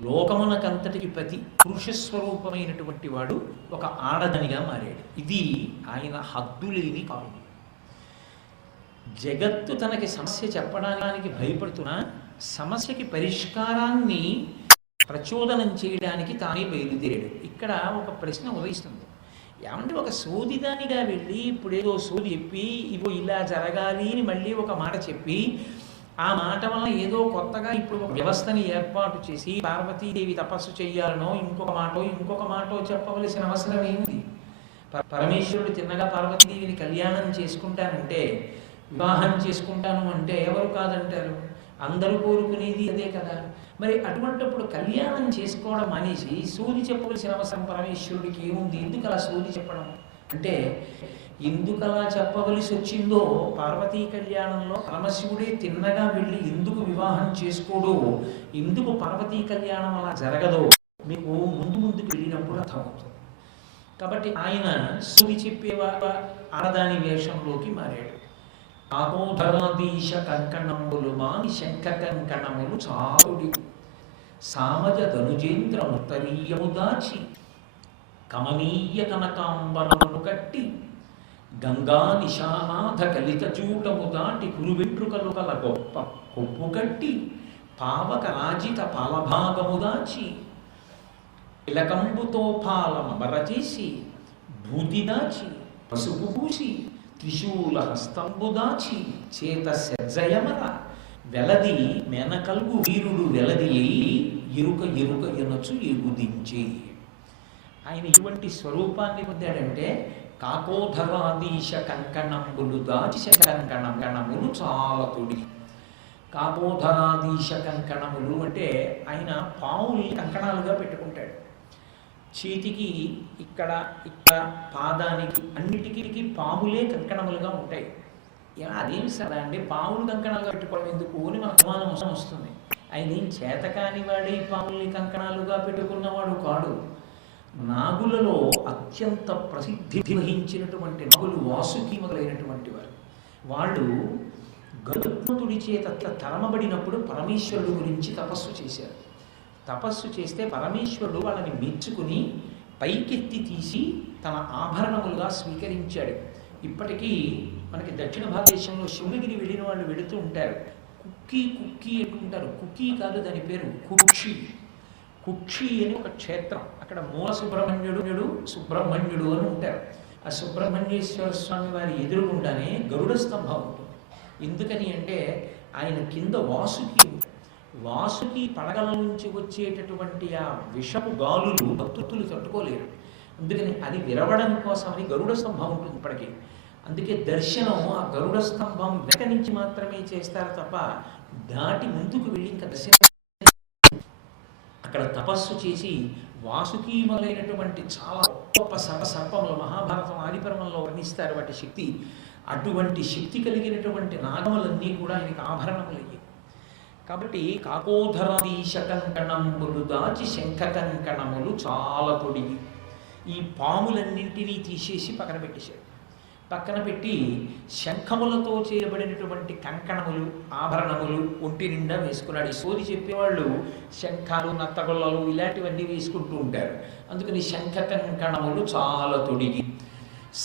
లోకమునకంతటికి ప్రతి పురుషస్వరూపమైనటువంటి వాడు ఒక ఆడదనిగా మారాడు. ఇది ఆయన హద్దులేని కారుణ్యం. జగత్తు తనకి సమస్య చెప్పడానికి భయపడుతున్నా సమస్యకి పరిష్కారాన్ని ప్రచోదనం చేయడానికి తానే బయలుదేరాడు. ఇక్కడ ఒక ప్రశ్న ఉదయిస్తుంది. ఏమంటే ఒక సోదిదానిగా వెళ్ళి ఇప్పుడేదో సోది చెప్పి ఇవో ఇలా జరగాలి అని మళ్ళీ ఒక మాట చెప్పి ఆ మాట వల్ల ఏదో కొత్తగా ఇప్పుడు ఒక వ్యవస్థని ఏర్పాటు చేసి పార్వతీదేవి తపస్సు చేయాలనో ఇంకొక మాటో చెప్పవలసిన అవసరం ఏంటి? పరమేశ్వరుడు తిన్నగా పార్వతీదేవిని కళ్యాణం చేసుకుంటానంటే, వివాహం చేసుకుంటాను అంటే ఎవరు కాదంటారు? అందరూ కోరుకునేది అదే కదా. మరి అటువంటిప్పుడు కళ్యాణం చేసుకోవడం మానేసి సూది చెప్పవలసిన అవసరం పరమేశ్వరుడికి ఏముంది? ఎందుకు అలా సూది చెప్పడం అంటే, ఎందుకు అలా చెప్పవలసి వచ్చిందో పార్వతీ కళ్యాణంలో పరమశివుడే తిన్నగా వెళ్ళి ఎందుకు వివాహం చేసుకోడో, ఎందుకు పార్వతీ కళ్యాణం అలా జరగదో మీకు ముందుకు వెళ్ళినప్పుడు అర్థమవుతుంది. కాబట్టి ఆయన సూది చెప్పేవా ఆడదాని వేషంలోకి మారాడు. ఆపోధరాదీశ కంకణములు మాని శంఖ కంకణములు చారుడి సామజ ధనుజేంద్ర ఉత్తరీయము దాచి కమనీయ కనకాంబరము కట్టి గంగా నిశానాథ కలిత చూటము దాటి కురువెంట్రుకలు కల గొప్ప కొప్పు కట్టి పావక రాజిత పాలభాగము దాచి ఇలకంబుతో పాలమరచేసి భూతి దాచి పసుపు పూసి త్రిశూల హస్తంబు దాచి చేత సజ్జయమర వెలది మేనకల్గు వీరుడు వెలది అయి ఎరుక ఎరుక ఎనొచ్చు ఎగుదించే. ఆయన ఇటువంటి స్వరూపాన్ని పొందాడంటే కాకోధరాదీశ కంకణంబులు దాచి కంకణములు చాలా తొడి. కాపోధరాదీశ కంకణములు అంటే ఆయన పావుల్ని కంకణాలుగా పెట్టుకుంటాడు. చేతికి ఇక్కడ ఇక్కడ పాదానికి అన్నిటికీ పాములే కంకణములుగా ఉంటాయి. అదేమి సరే అండి, పాములు కంకణాలుగా పెట్టుకోవడం ఎందుకు అని మనకు అనుమానం వస్తుంది. ఆయన ఏం చేతకాని వాడి పాముల్ని కంకణాలుగా పెట్టుకున్నవాడు కాడు. నాగులలో అత్యంత ప్రసిద్ధి వహించినటువంటి నాగులు వాసుకి మొదలైనటువంటి వారు. వాళ్ళు గరుత్మంతుడి చేత తరమబడినప్పుడు పరమేశ్వరుడు గురించి తపస్సు చేశారు. తపస్సు చేస్తే పరమేశ్వరుడు వాళ్ళని మెచ్చుకుని పైకెత్తి తీసి తన ఆభరణములుగా స్వీకరించాడు. ఇప్పటికీ మనకి దక్షిణ భారతదేశంలో శివగిరి వెళ్ళిన వాళ్ళు వెళుతూ ఉంటారు. కుక్కీ కుక్కీ అంటుంటారు. కుక్కీ కాదు, దాని పేరు కుక్షి. కుక్షి అని ఒక క్షేత్రం. అక్కడ మూల సుబ్రహ్మణ్యుడు అని ఉంటారు. ఆ సుబ్రహ్మణ్యేశ్వర స్వామి వారి ఎదురుగుండానే గరుడ స్తంభం ఉంటుంది. ఎందుకని అంటే ఆయన కింద వాసుకి పడగల నుంచి వచ్చేటటువంటి ఆ విషపు గాలులు భక్తులు తట్టుకోలేరు. అందుకని అది విరవడం కోసమని గరుడ స్తంభం ఉంటుంది ఇప్పటికీ. అందుకే దర్శనం ఆ గరుడ స్తంభం వెనక నుంచి మాత్రమే చేస్తారు తప్ప దాటి ముందుకు వెళ్ళి ఇంకా దర్శనం. అక్కడ తపస్సు చేసి వాసుకి మొదలైనటువంటి చాలా గొప్ప సర్పములు మహాభారతం ఆదిపర్వంలో వర్ణిస్తారు వాటి శక్తి. అటువంటి శక్తి కలిగినటువంటి నాగములన్నీ కూడా ఆయనకి ఆభరణములయ్యాయి. కాబట్టి కాకోధరాదీశ కంకణములు దాచి శంఖ కంకణములు చాలా తొడిగి ఈ పాములన్నింటినీ తీసేసి పక్కన పెట్టేశాడు. పక్కన పెట్టి శంఖములతో చేయబడినటువంటి కంకణములు ఆభరణములు ఒంటి నిండా వేసుకున్నాడు. ఈ సోది చెప్పేవాళ్ళు శంఖాలు నత్తగొల్లలు ఇలాంటివన్నీ వేసుకుంటూ ఉంటారు. అందుకని శంఖ కంకణములు చాలా తొడిగి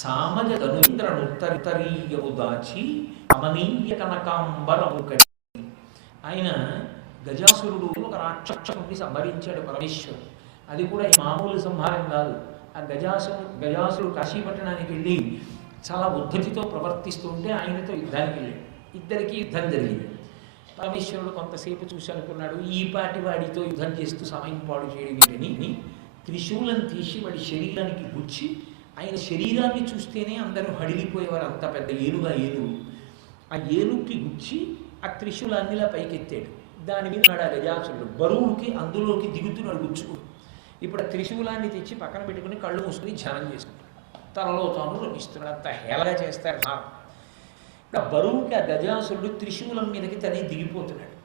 సామజ ధనుంద్రనుత్తరీయము దాచి అమనీయ కనకాంబరము కట్టి. ఆయన గజాసురుడు ఒక రాక్షసుడిని సంహరించాడు పరమేశ్వరుడు. అది కూడా మామూలు సంహారం కాదు. ఆ గజాసురుడు కాశీపట్టణానికి వెళ్ళి చాలా ఉద్ధతితో ప్రవర్తిస్తూ ఉంటే ఆయనతో యుద్ధానికి వెళ్ళాడు. ఇద్దరికీ యుద్ధం జరిగింది. పరమేశ్వరుడు కొంతసేపు చూసి అనుకున్నాడు, ఈ పాటి వాడితో యుద్ధం చేస్తూ సమయం పాడు చేయడమేని త్రిశూలం తీసి వాడి శరీరానికి గుచ్చి, ఆయన శరీరాన్ని చూస్తేనే అందరూ హడిలిపోయేవారు. అంత పెద్ద ఏనుగు ఆ ఏనుగుకి గుచ్చి ఆ త్రిశూలాన్నిలా పైకెత్తాడు. దాని మీద నాడు ఆ గజాసురుడు బరువుకి అందులోకి దిగుతున్నాడు గుచ్చుకు. ఇప్పుడు ఆ త్రిశూలాన్ని తెచ్చి పక్కన పెట్టుకుని కళ్ళు మూసుకుని ధ్యానం చేసుకుంటాడు. తనలో తాను రమిస్తున్నాడు. అంత హేళగా చేస్తారు. ఇప్పుడు ఆ బరువుకి ఆ గజాసురుడు త్రిశూలం మీదకి తనే దిగిపోతున్నాడు.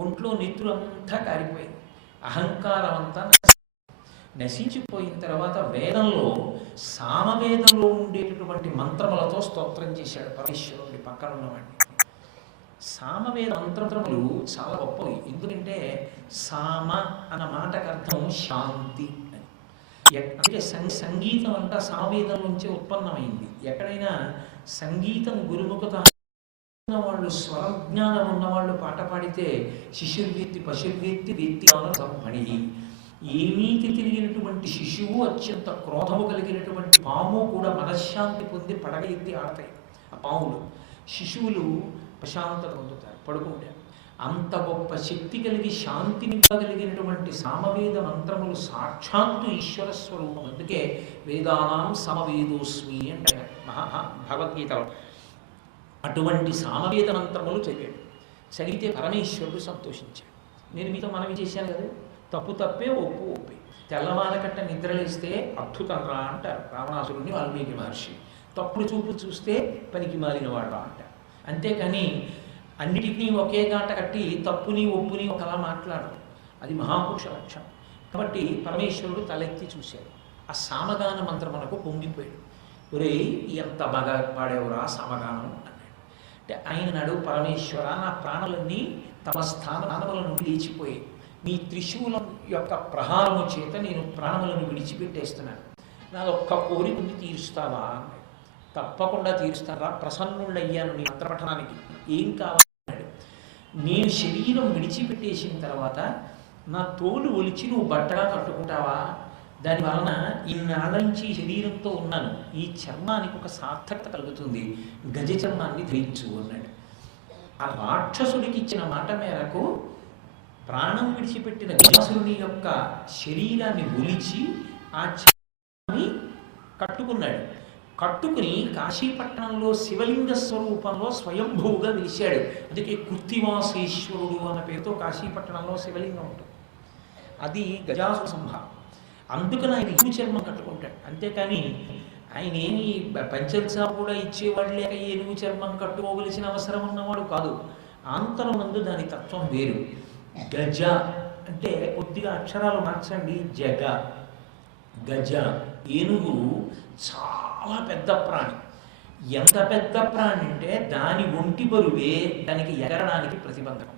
ఒంట్లో నెత్తురంతా కారిపోయింది. అహంకారం అంతా నశించిపోయిన తర్వాత వేదంలో సామవేదంలో ఉండేటటువంటి మంత్రములతో స్తోత్రం చేశాడు పరమేశ్వరుడి పక్కన ఉన్నవాడిని. సామవేద మంత్రములు చాలా గొప్పవి. ఎందుకంటే సామ అన్న మాటకు అర్థం శాంతి అని. అంటే సంగీతం అంతా సామవేదం నుంచే ఉత్పన్నమైంది. ఎక్కడైనా సంగీతం గురుముఖత వాళ్ళు స్వరజ్ఞానం ఉన్నవాళ్ళు పాట పాడితే శిశుర్వేత్తి పశుర్వేత్తి వేత్తి బ్రహ్మణి. ఏమీకి తిరిగినటువంటి శిశువు అత్యంత క్రోధము కలిగినటువంటి పాము కూడా మనశ్శాంతి పొంది పడగ ఎత్తి ఆడతాయి. ఆ పాములు శిశువులు ప్రశాంతత పొందుతారు పడుకుంటారు. అంత గొప్ప శక్తి కలిగి శాంతినివ్వగలిగినటువంటి సామవేద మంత్రములు సాక్షాత్తు ఈశ్వర స్వరూపం. అందుకే వేదానాం సమవేదోస్మి అంటే భగవద్గీతలో అటువంటి సామవేద మంత్రములు చదివాడు. చదివితే పరమేశ్వరుడు సంతోషించాడు. నేను మీతో మనవి చేశాను కదా, తప్పు తప్పే, ఒప్పు ఒప్పే. తెల్లవారకట్ట నిద్రలేస్తే అద్భుతం రా అంటారు రావణాసురుడిని వాల్మీకి మహర్షి. తప్పుడు చూపు చూస్తే పనికి మాలినవాడు రా అంటారు. అంతేకాని అన్నిటినీ ఒకే గాట కట్టి తప్పుని ఒప్పుని ఒకలా మాట్లాడరు. అది మహాపురుష లక్షణం. కాబట్టి పరమేశ్వరుడు తలెత్తి చూశాడు. ఆ సామగాన మంత్రం మనకు పొంగిపోయాడు. ఒరే ఎంత బాగా పాడేవరా సామగానం అన్నాడు. అంటే ఆయన నాడు పరమేశ్వర, నా ప్రాణులన్నీ తమ స్థానముల నుండి లేచిపోయాయి. నీ త్రిశూలం యొక్క ప్రహారము చేత నేను ప్రాణములను విడిచిపెట్టేస్తున్నాను. నాది ఒక్క కోరికని తీరుస్తావా అన్నాడు. తప్పకుండా తీరుస్తారా, ప్రసన్నుళ్ళయ్యాను నీ మంత్రపఠనానికి, ఏం కావాలన్నాడు. నేను శరీరం విడిచిపెట్టేసిన తర్వాత నా తోలు ఒలిచి నువ్వు బట్టగా కట్టుకుంటావా? దానివలన ఇన్నాళ్ళ నుంచి శరీరంతో ఉన్నాను, ఈ చర్మానికి ఒక సార్థకత కలుగుతుంది, గజ చర్మాన్ని ధరించు అన్నాడు. ఆ రాక్షసుడికి ఇచ్చిన మాట మేరకు ప్రాణం విడిచిపెట్టిన గజాసురుని యొక్క శరీరాన్ని ఒలిచి ఆ చర్మాన్ని కట్టుకున్నాడు. కట్టుకుని కాశీపట్టణంలో శివలింగ స్వరూపంలో స్వయంభూగా వెలిశాడు. అందుకే కృత్తివాసేశ్వరుడు అన్న పేరుతో కాశీపట్టణంలో శివలింగం ఉంటుంది. అది గజాసుర సంహారం. అందుకని ఆయన ఇరు చర్మం కట్టుకుంటాడు. అంతేకాని ఆయన ఏమి పంచల్సా కూడా ఇచ్చేవాడు లేక ఏనుగు చర్మం కట్టుకోవలసిన అవసరం ఉన్నవాడు కాదు. ఆంతరమందు దాని తత్వం వేరు. గజ అంటే కొద్దిగా అక్షరాలు మార్చండి. జగ, గజ, ఏనుగు చాలా పెద్ద ప్రాణి. ఎంత పెద్ద ప్రాణి అంటే దాని ఒంటి బరువే దానికి ఎగరడానికి ప్రతిబంధకం.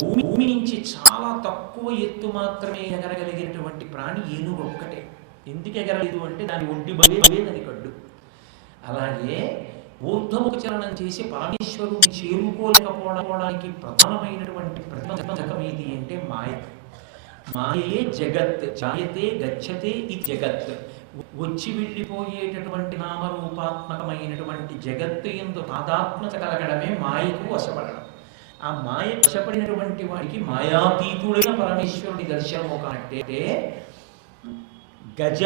భూమి నుంచి చాలా తక్కువ ఎత్తు మాత్రమే ఎగరగలిగినటువంటి ప్రాణి ఏనుగు ఒక్కటే. ఎందుకు ఎగరలేదు అంటే దాని ఒంటి బరువే దాని కడ్డు. అలాగే ఊర్ధ్వముఖ చలనం చేసి పరమేశ్వరుని చేరుకోలేకపోవడానికి ప్రధానమైనటువంటి ప్రతిబంధకం ఏది అంటే మాయ. మాయే జగత్. జాయతే గచ్చతే ఈ జగత్. వచ్చి వెళ్ళిపోయేటటువంటి నామరూపాత్మకమైనటువంటి జగత్తు యందు తాదాత్మ్యత కలగడమే మాయకు వశపడడం. ఆ మాయ వశపడినటువంటి వాడికి మాయాతీతుడైన పరమేశ్వరుడి దర్శనము కాంటే గజ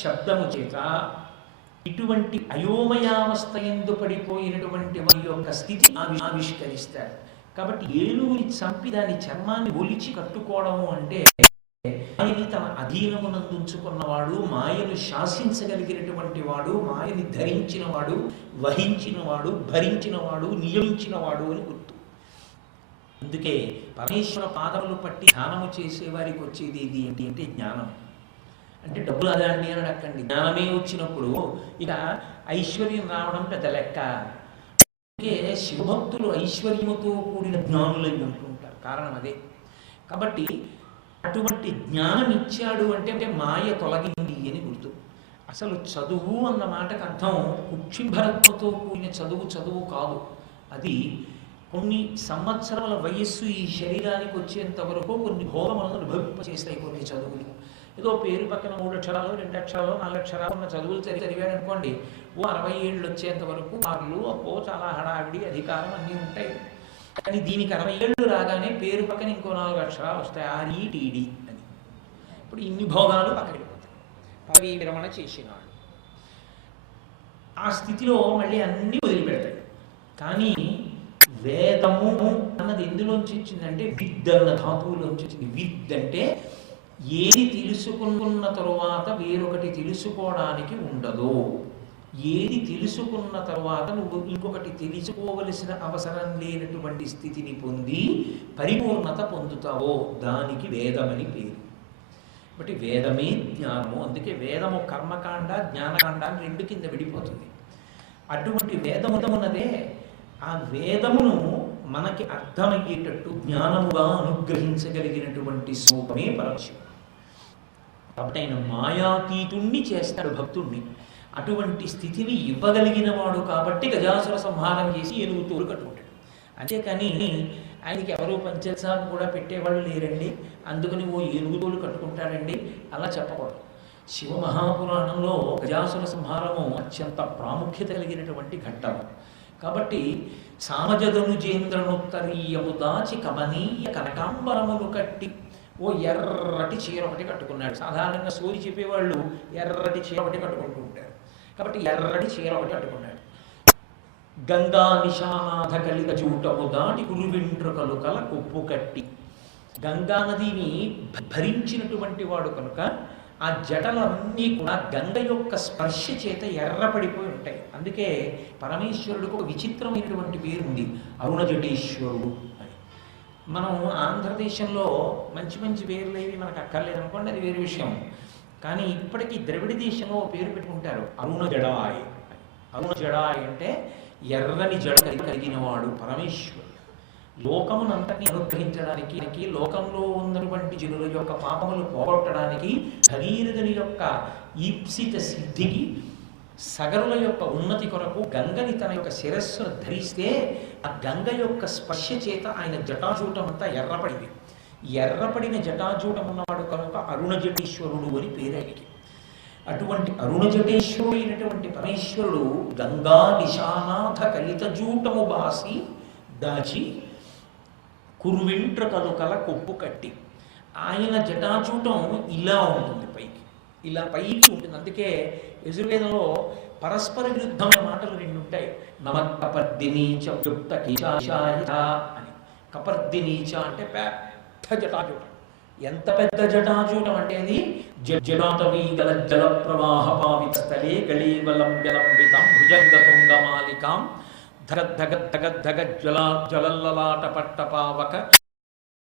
శబ్దము చేత ఇటువంటి అయోమయావస్థ ఎందు పడిపోయినటువంటి వారి యొక్క స్థితి ఆవిష్కరిస్తారు. కాబట్టి ఏనుగుని చంపి దాని చర్మాన్ని ఒలిచి కట్టుకోవడము అంటే మాయని తన అధీనమునందుంచుకున్నవాడు, మాయను శాసించగలిగినటువంటి వాడు, మాయని ధరించినవాడు, వహించినవాడు, భరించినవాడు, నియమించినవాడు అని గుర్తు. అందుకే పరమేశ్వర పాదములు పట్టి ధ్యానము చేసేవారికి వచ్చేది ఏది ఏంటి అంటే జ్ఞానం. అంటే డబ్బులు అదాండి అని అడగండి. జ్ఞానమే వచ్చినప్పుడు ఇక ఐశ్వర్యం రావడం పెద్ద లెక్క. అందుకే శివభక్తులు ఐశ్వర్యముతో కూడిన జ్ఞానులై ఉంటుంటారు. కారణం అదే. కాబట్టి అటువంటి జ్ఞానం ఇచ్చాడు అంటే మాయ తొలగింది అని గుర్తు. అసలు చదువు అన్న మాటకు అర్థం కుక్షిభరత్వతో కూడిన చదువు కాదు. అది కొన్ని సంవత్సరాల వయస్సు ఈ శరీరానికి వచ్చేంత వరకు కొన్ని భోగములను అనుభవింపచేస్తాయి కొన్ని చదువులు. ఏదో పేరు పక్కన 3 అక్షరాలు 2 అక్షరాలు 4 అక్షరాలు ఉన్న చదువులు చదివాడు అనుకోండి, 60 ఏళ్ళు వచ్చేంత వరకు కార్లు అప్పో చాలా హడావిడి అధికారం అన్నీ ఉంటాయి. కానీ దీనికి 60 ఏళ్ళు రాగానే పేరు పక్కన ఇంకో 4 అక్షరాలు వస్తాయి, RETD అని. ఇప్పుడు ఇన్ని భోగాలు పక్కకి పోతాయి. పదవీ విరమణ చేసినాడు ఆ స్థితిలో మళ్ళీ అన్నీ వదిలిపెడతాయి. కానీ వేదము అన్నది ఎందులోంచి వచ్చిందంటే విద్ అన్న ధాతువులోంచి వచ్చింది. విద్ అంటే ఏది తెలుసుకున్న తరువాత వేరొకటి తెలుసుకోవడానికి ఉండదు. ఏది తెలుసుకున్న తరువాత నువ్వు ఇంకొకటి తెలుసుకోవలసిన అవసరం లేనటువంటి స్థితిని పొంది పరిపూర్ణత పొందుతావో దానికి వేదమని పేరు. బట్టి వేదమే జ్ఞానము. అందుకే వేదము కర్మకాండ జ్ఞానకాండ అని 2 కింద విడిపోతుంది. అటువంటి వేదమున్నదే ఆ వేదమును మనకి అర్థమయ్యేటట్టు జ్ఞానముగా అనుగ్రహించగలిగినటువంటి స్వరూపమే పరమశివుడు. కాబట్టి ఆయన మాయాతీతుణ్ణి చేస్తాడు భక్తుణ్ణి. అటువంటి స్థితిని ఇవ్వగలిగిన వాడు కాబట్టి గజాసుర సంహారం చేసి ఏనుగు తోలు కట్టుకుంటాడు. అంతేకాని ఆయనకి ఎవరో పంచసాపు కూడా పెట్టేవాళ్ళు లేరండి, అందుకని ఓ ఏనుగు తోలు కట్టుకుంటాడండి అలా చెప్పకూడదు. శివ మహాపురాణంలో గజాసుర సంహారము అత్యంత ప్రాముఖ్యత కలిగినటువంటి ఘట్టము. కాబట్టి సామజదనుజేంద్రనుత్తరీయము దాచి కమనీయ కనకాంబరములు కట్టి ఓ ఎర్రటి చీర ఒకటి కట్టుకున్నాడు. సాధారణంగా సూరి చెప్పేవాళ్ళు ఎర్రటి చీర ఒకటి కట్టుకుంటూ ఉంటారు. కాబట్టి ఎర్రటి చీర ఒకటి కట్టుకున్నాడు. గంగా నిశానాథ కలిత చూటము దాటి కురువింట్రుకలు కల కొప్పు కట్టి, గంగా నదిని భరించినటువంటి వాడు కనుక ఆ జటలన్నీ కూడా గంగ యొక్క స్పర్శ చేత ఎర్రపడిపోయి ఉంటాయి. అందుకే పరమేశ్వరుడికి ఒక విచిత్రమైనటువంటి పేరు ఉంది, అరుణ జటేశ్వరుడు అని. మనం ఆంధ్రదేశంలో మంచి మంచి పేర్లు ఏవి మనకు అక్కర్లేదు అనుకోండి, అది వేరే విషయం. కానీ ఇప్పటికీ ద్రవిడ దేశంలో పేరు పెట్టుకుంటారు, అరుణ జడాయ్. అరుణ జడాయ్ అంటే ఎర్రని జడ కలిగిన వాడు పరమేశ్వరుడు. లోకమునంతని అనుగ్రహించడానికి, లోకంలో ఉన్నటువంటి జనుల యొక్క పాపములు పోగొట్టడానికి, భగీరథుని యొక్క ఈప్సిత సిద్ధికి, సగరుల యొక్క ఉన్నతి కొరకు గంగని తన యొక్క శిరస్సును ధరిస్తే ఆ గంగ యొక్క స్పర్శ చేత ఆయన జటాజూటం అంతా ఎర్రపడింది. ఎర్రపడిన జటాజూటం ఉన్నవాడు కనుక అరుణజటేశ్వరుడు అని పేరు ఆయనకి. అటువంటి అరుణజటేశ్వరుడు అయినటువంటి పరమేశ్వరుడు గంగా నిశానాథ కలితజూటము బాసి దాచి కురువింట్రుకలు కల కొప్పు కట్టి, ఆయన జటాచూటం ఇలా ఉంటుంది, పైకి ఇలా పైకి ఉంటుంది. అందుకే యజుర్వేదంలో పరస్పర విరుద్ధమైన మాటలు రెండు ఉంటాయి. నమ కపర్దినీచ యుక్త కీశాయ అని. కపర్దినీచ అంటే పెద్ద జటాచూటం. ఎంత పెద్ద జటాచూటం అంటే అది జటాటవీ గల జల ప్రవాహ పావిత స్థలే గళీవలం జలంబితాం భుజంగతుంగమాలికాం ధగ జ్వలల్లలాట పట్టపావక.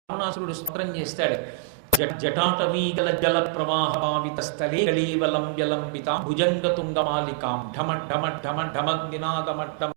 రావణాసురుడు స్తోత్రం చేస్తాడు, జటాటవీగల జల ప్రవాహ పావిత స్థలే గళీవలం జలంబితాం భుజంగతుంగమాలికాం ఢమ ఢమ ఢమ ఢమ నినాదమడ్డం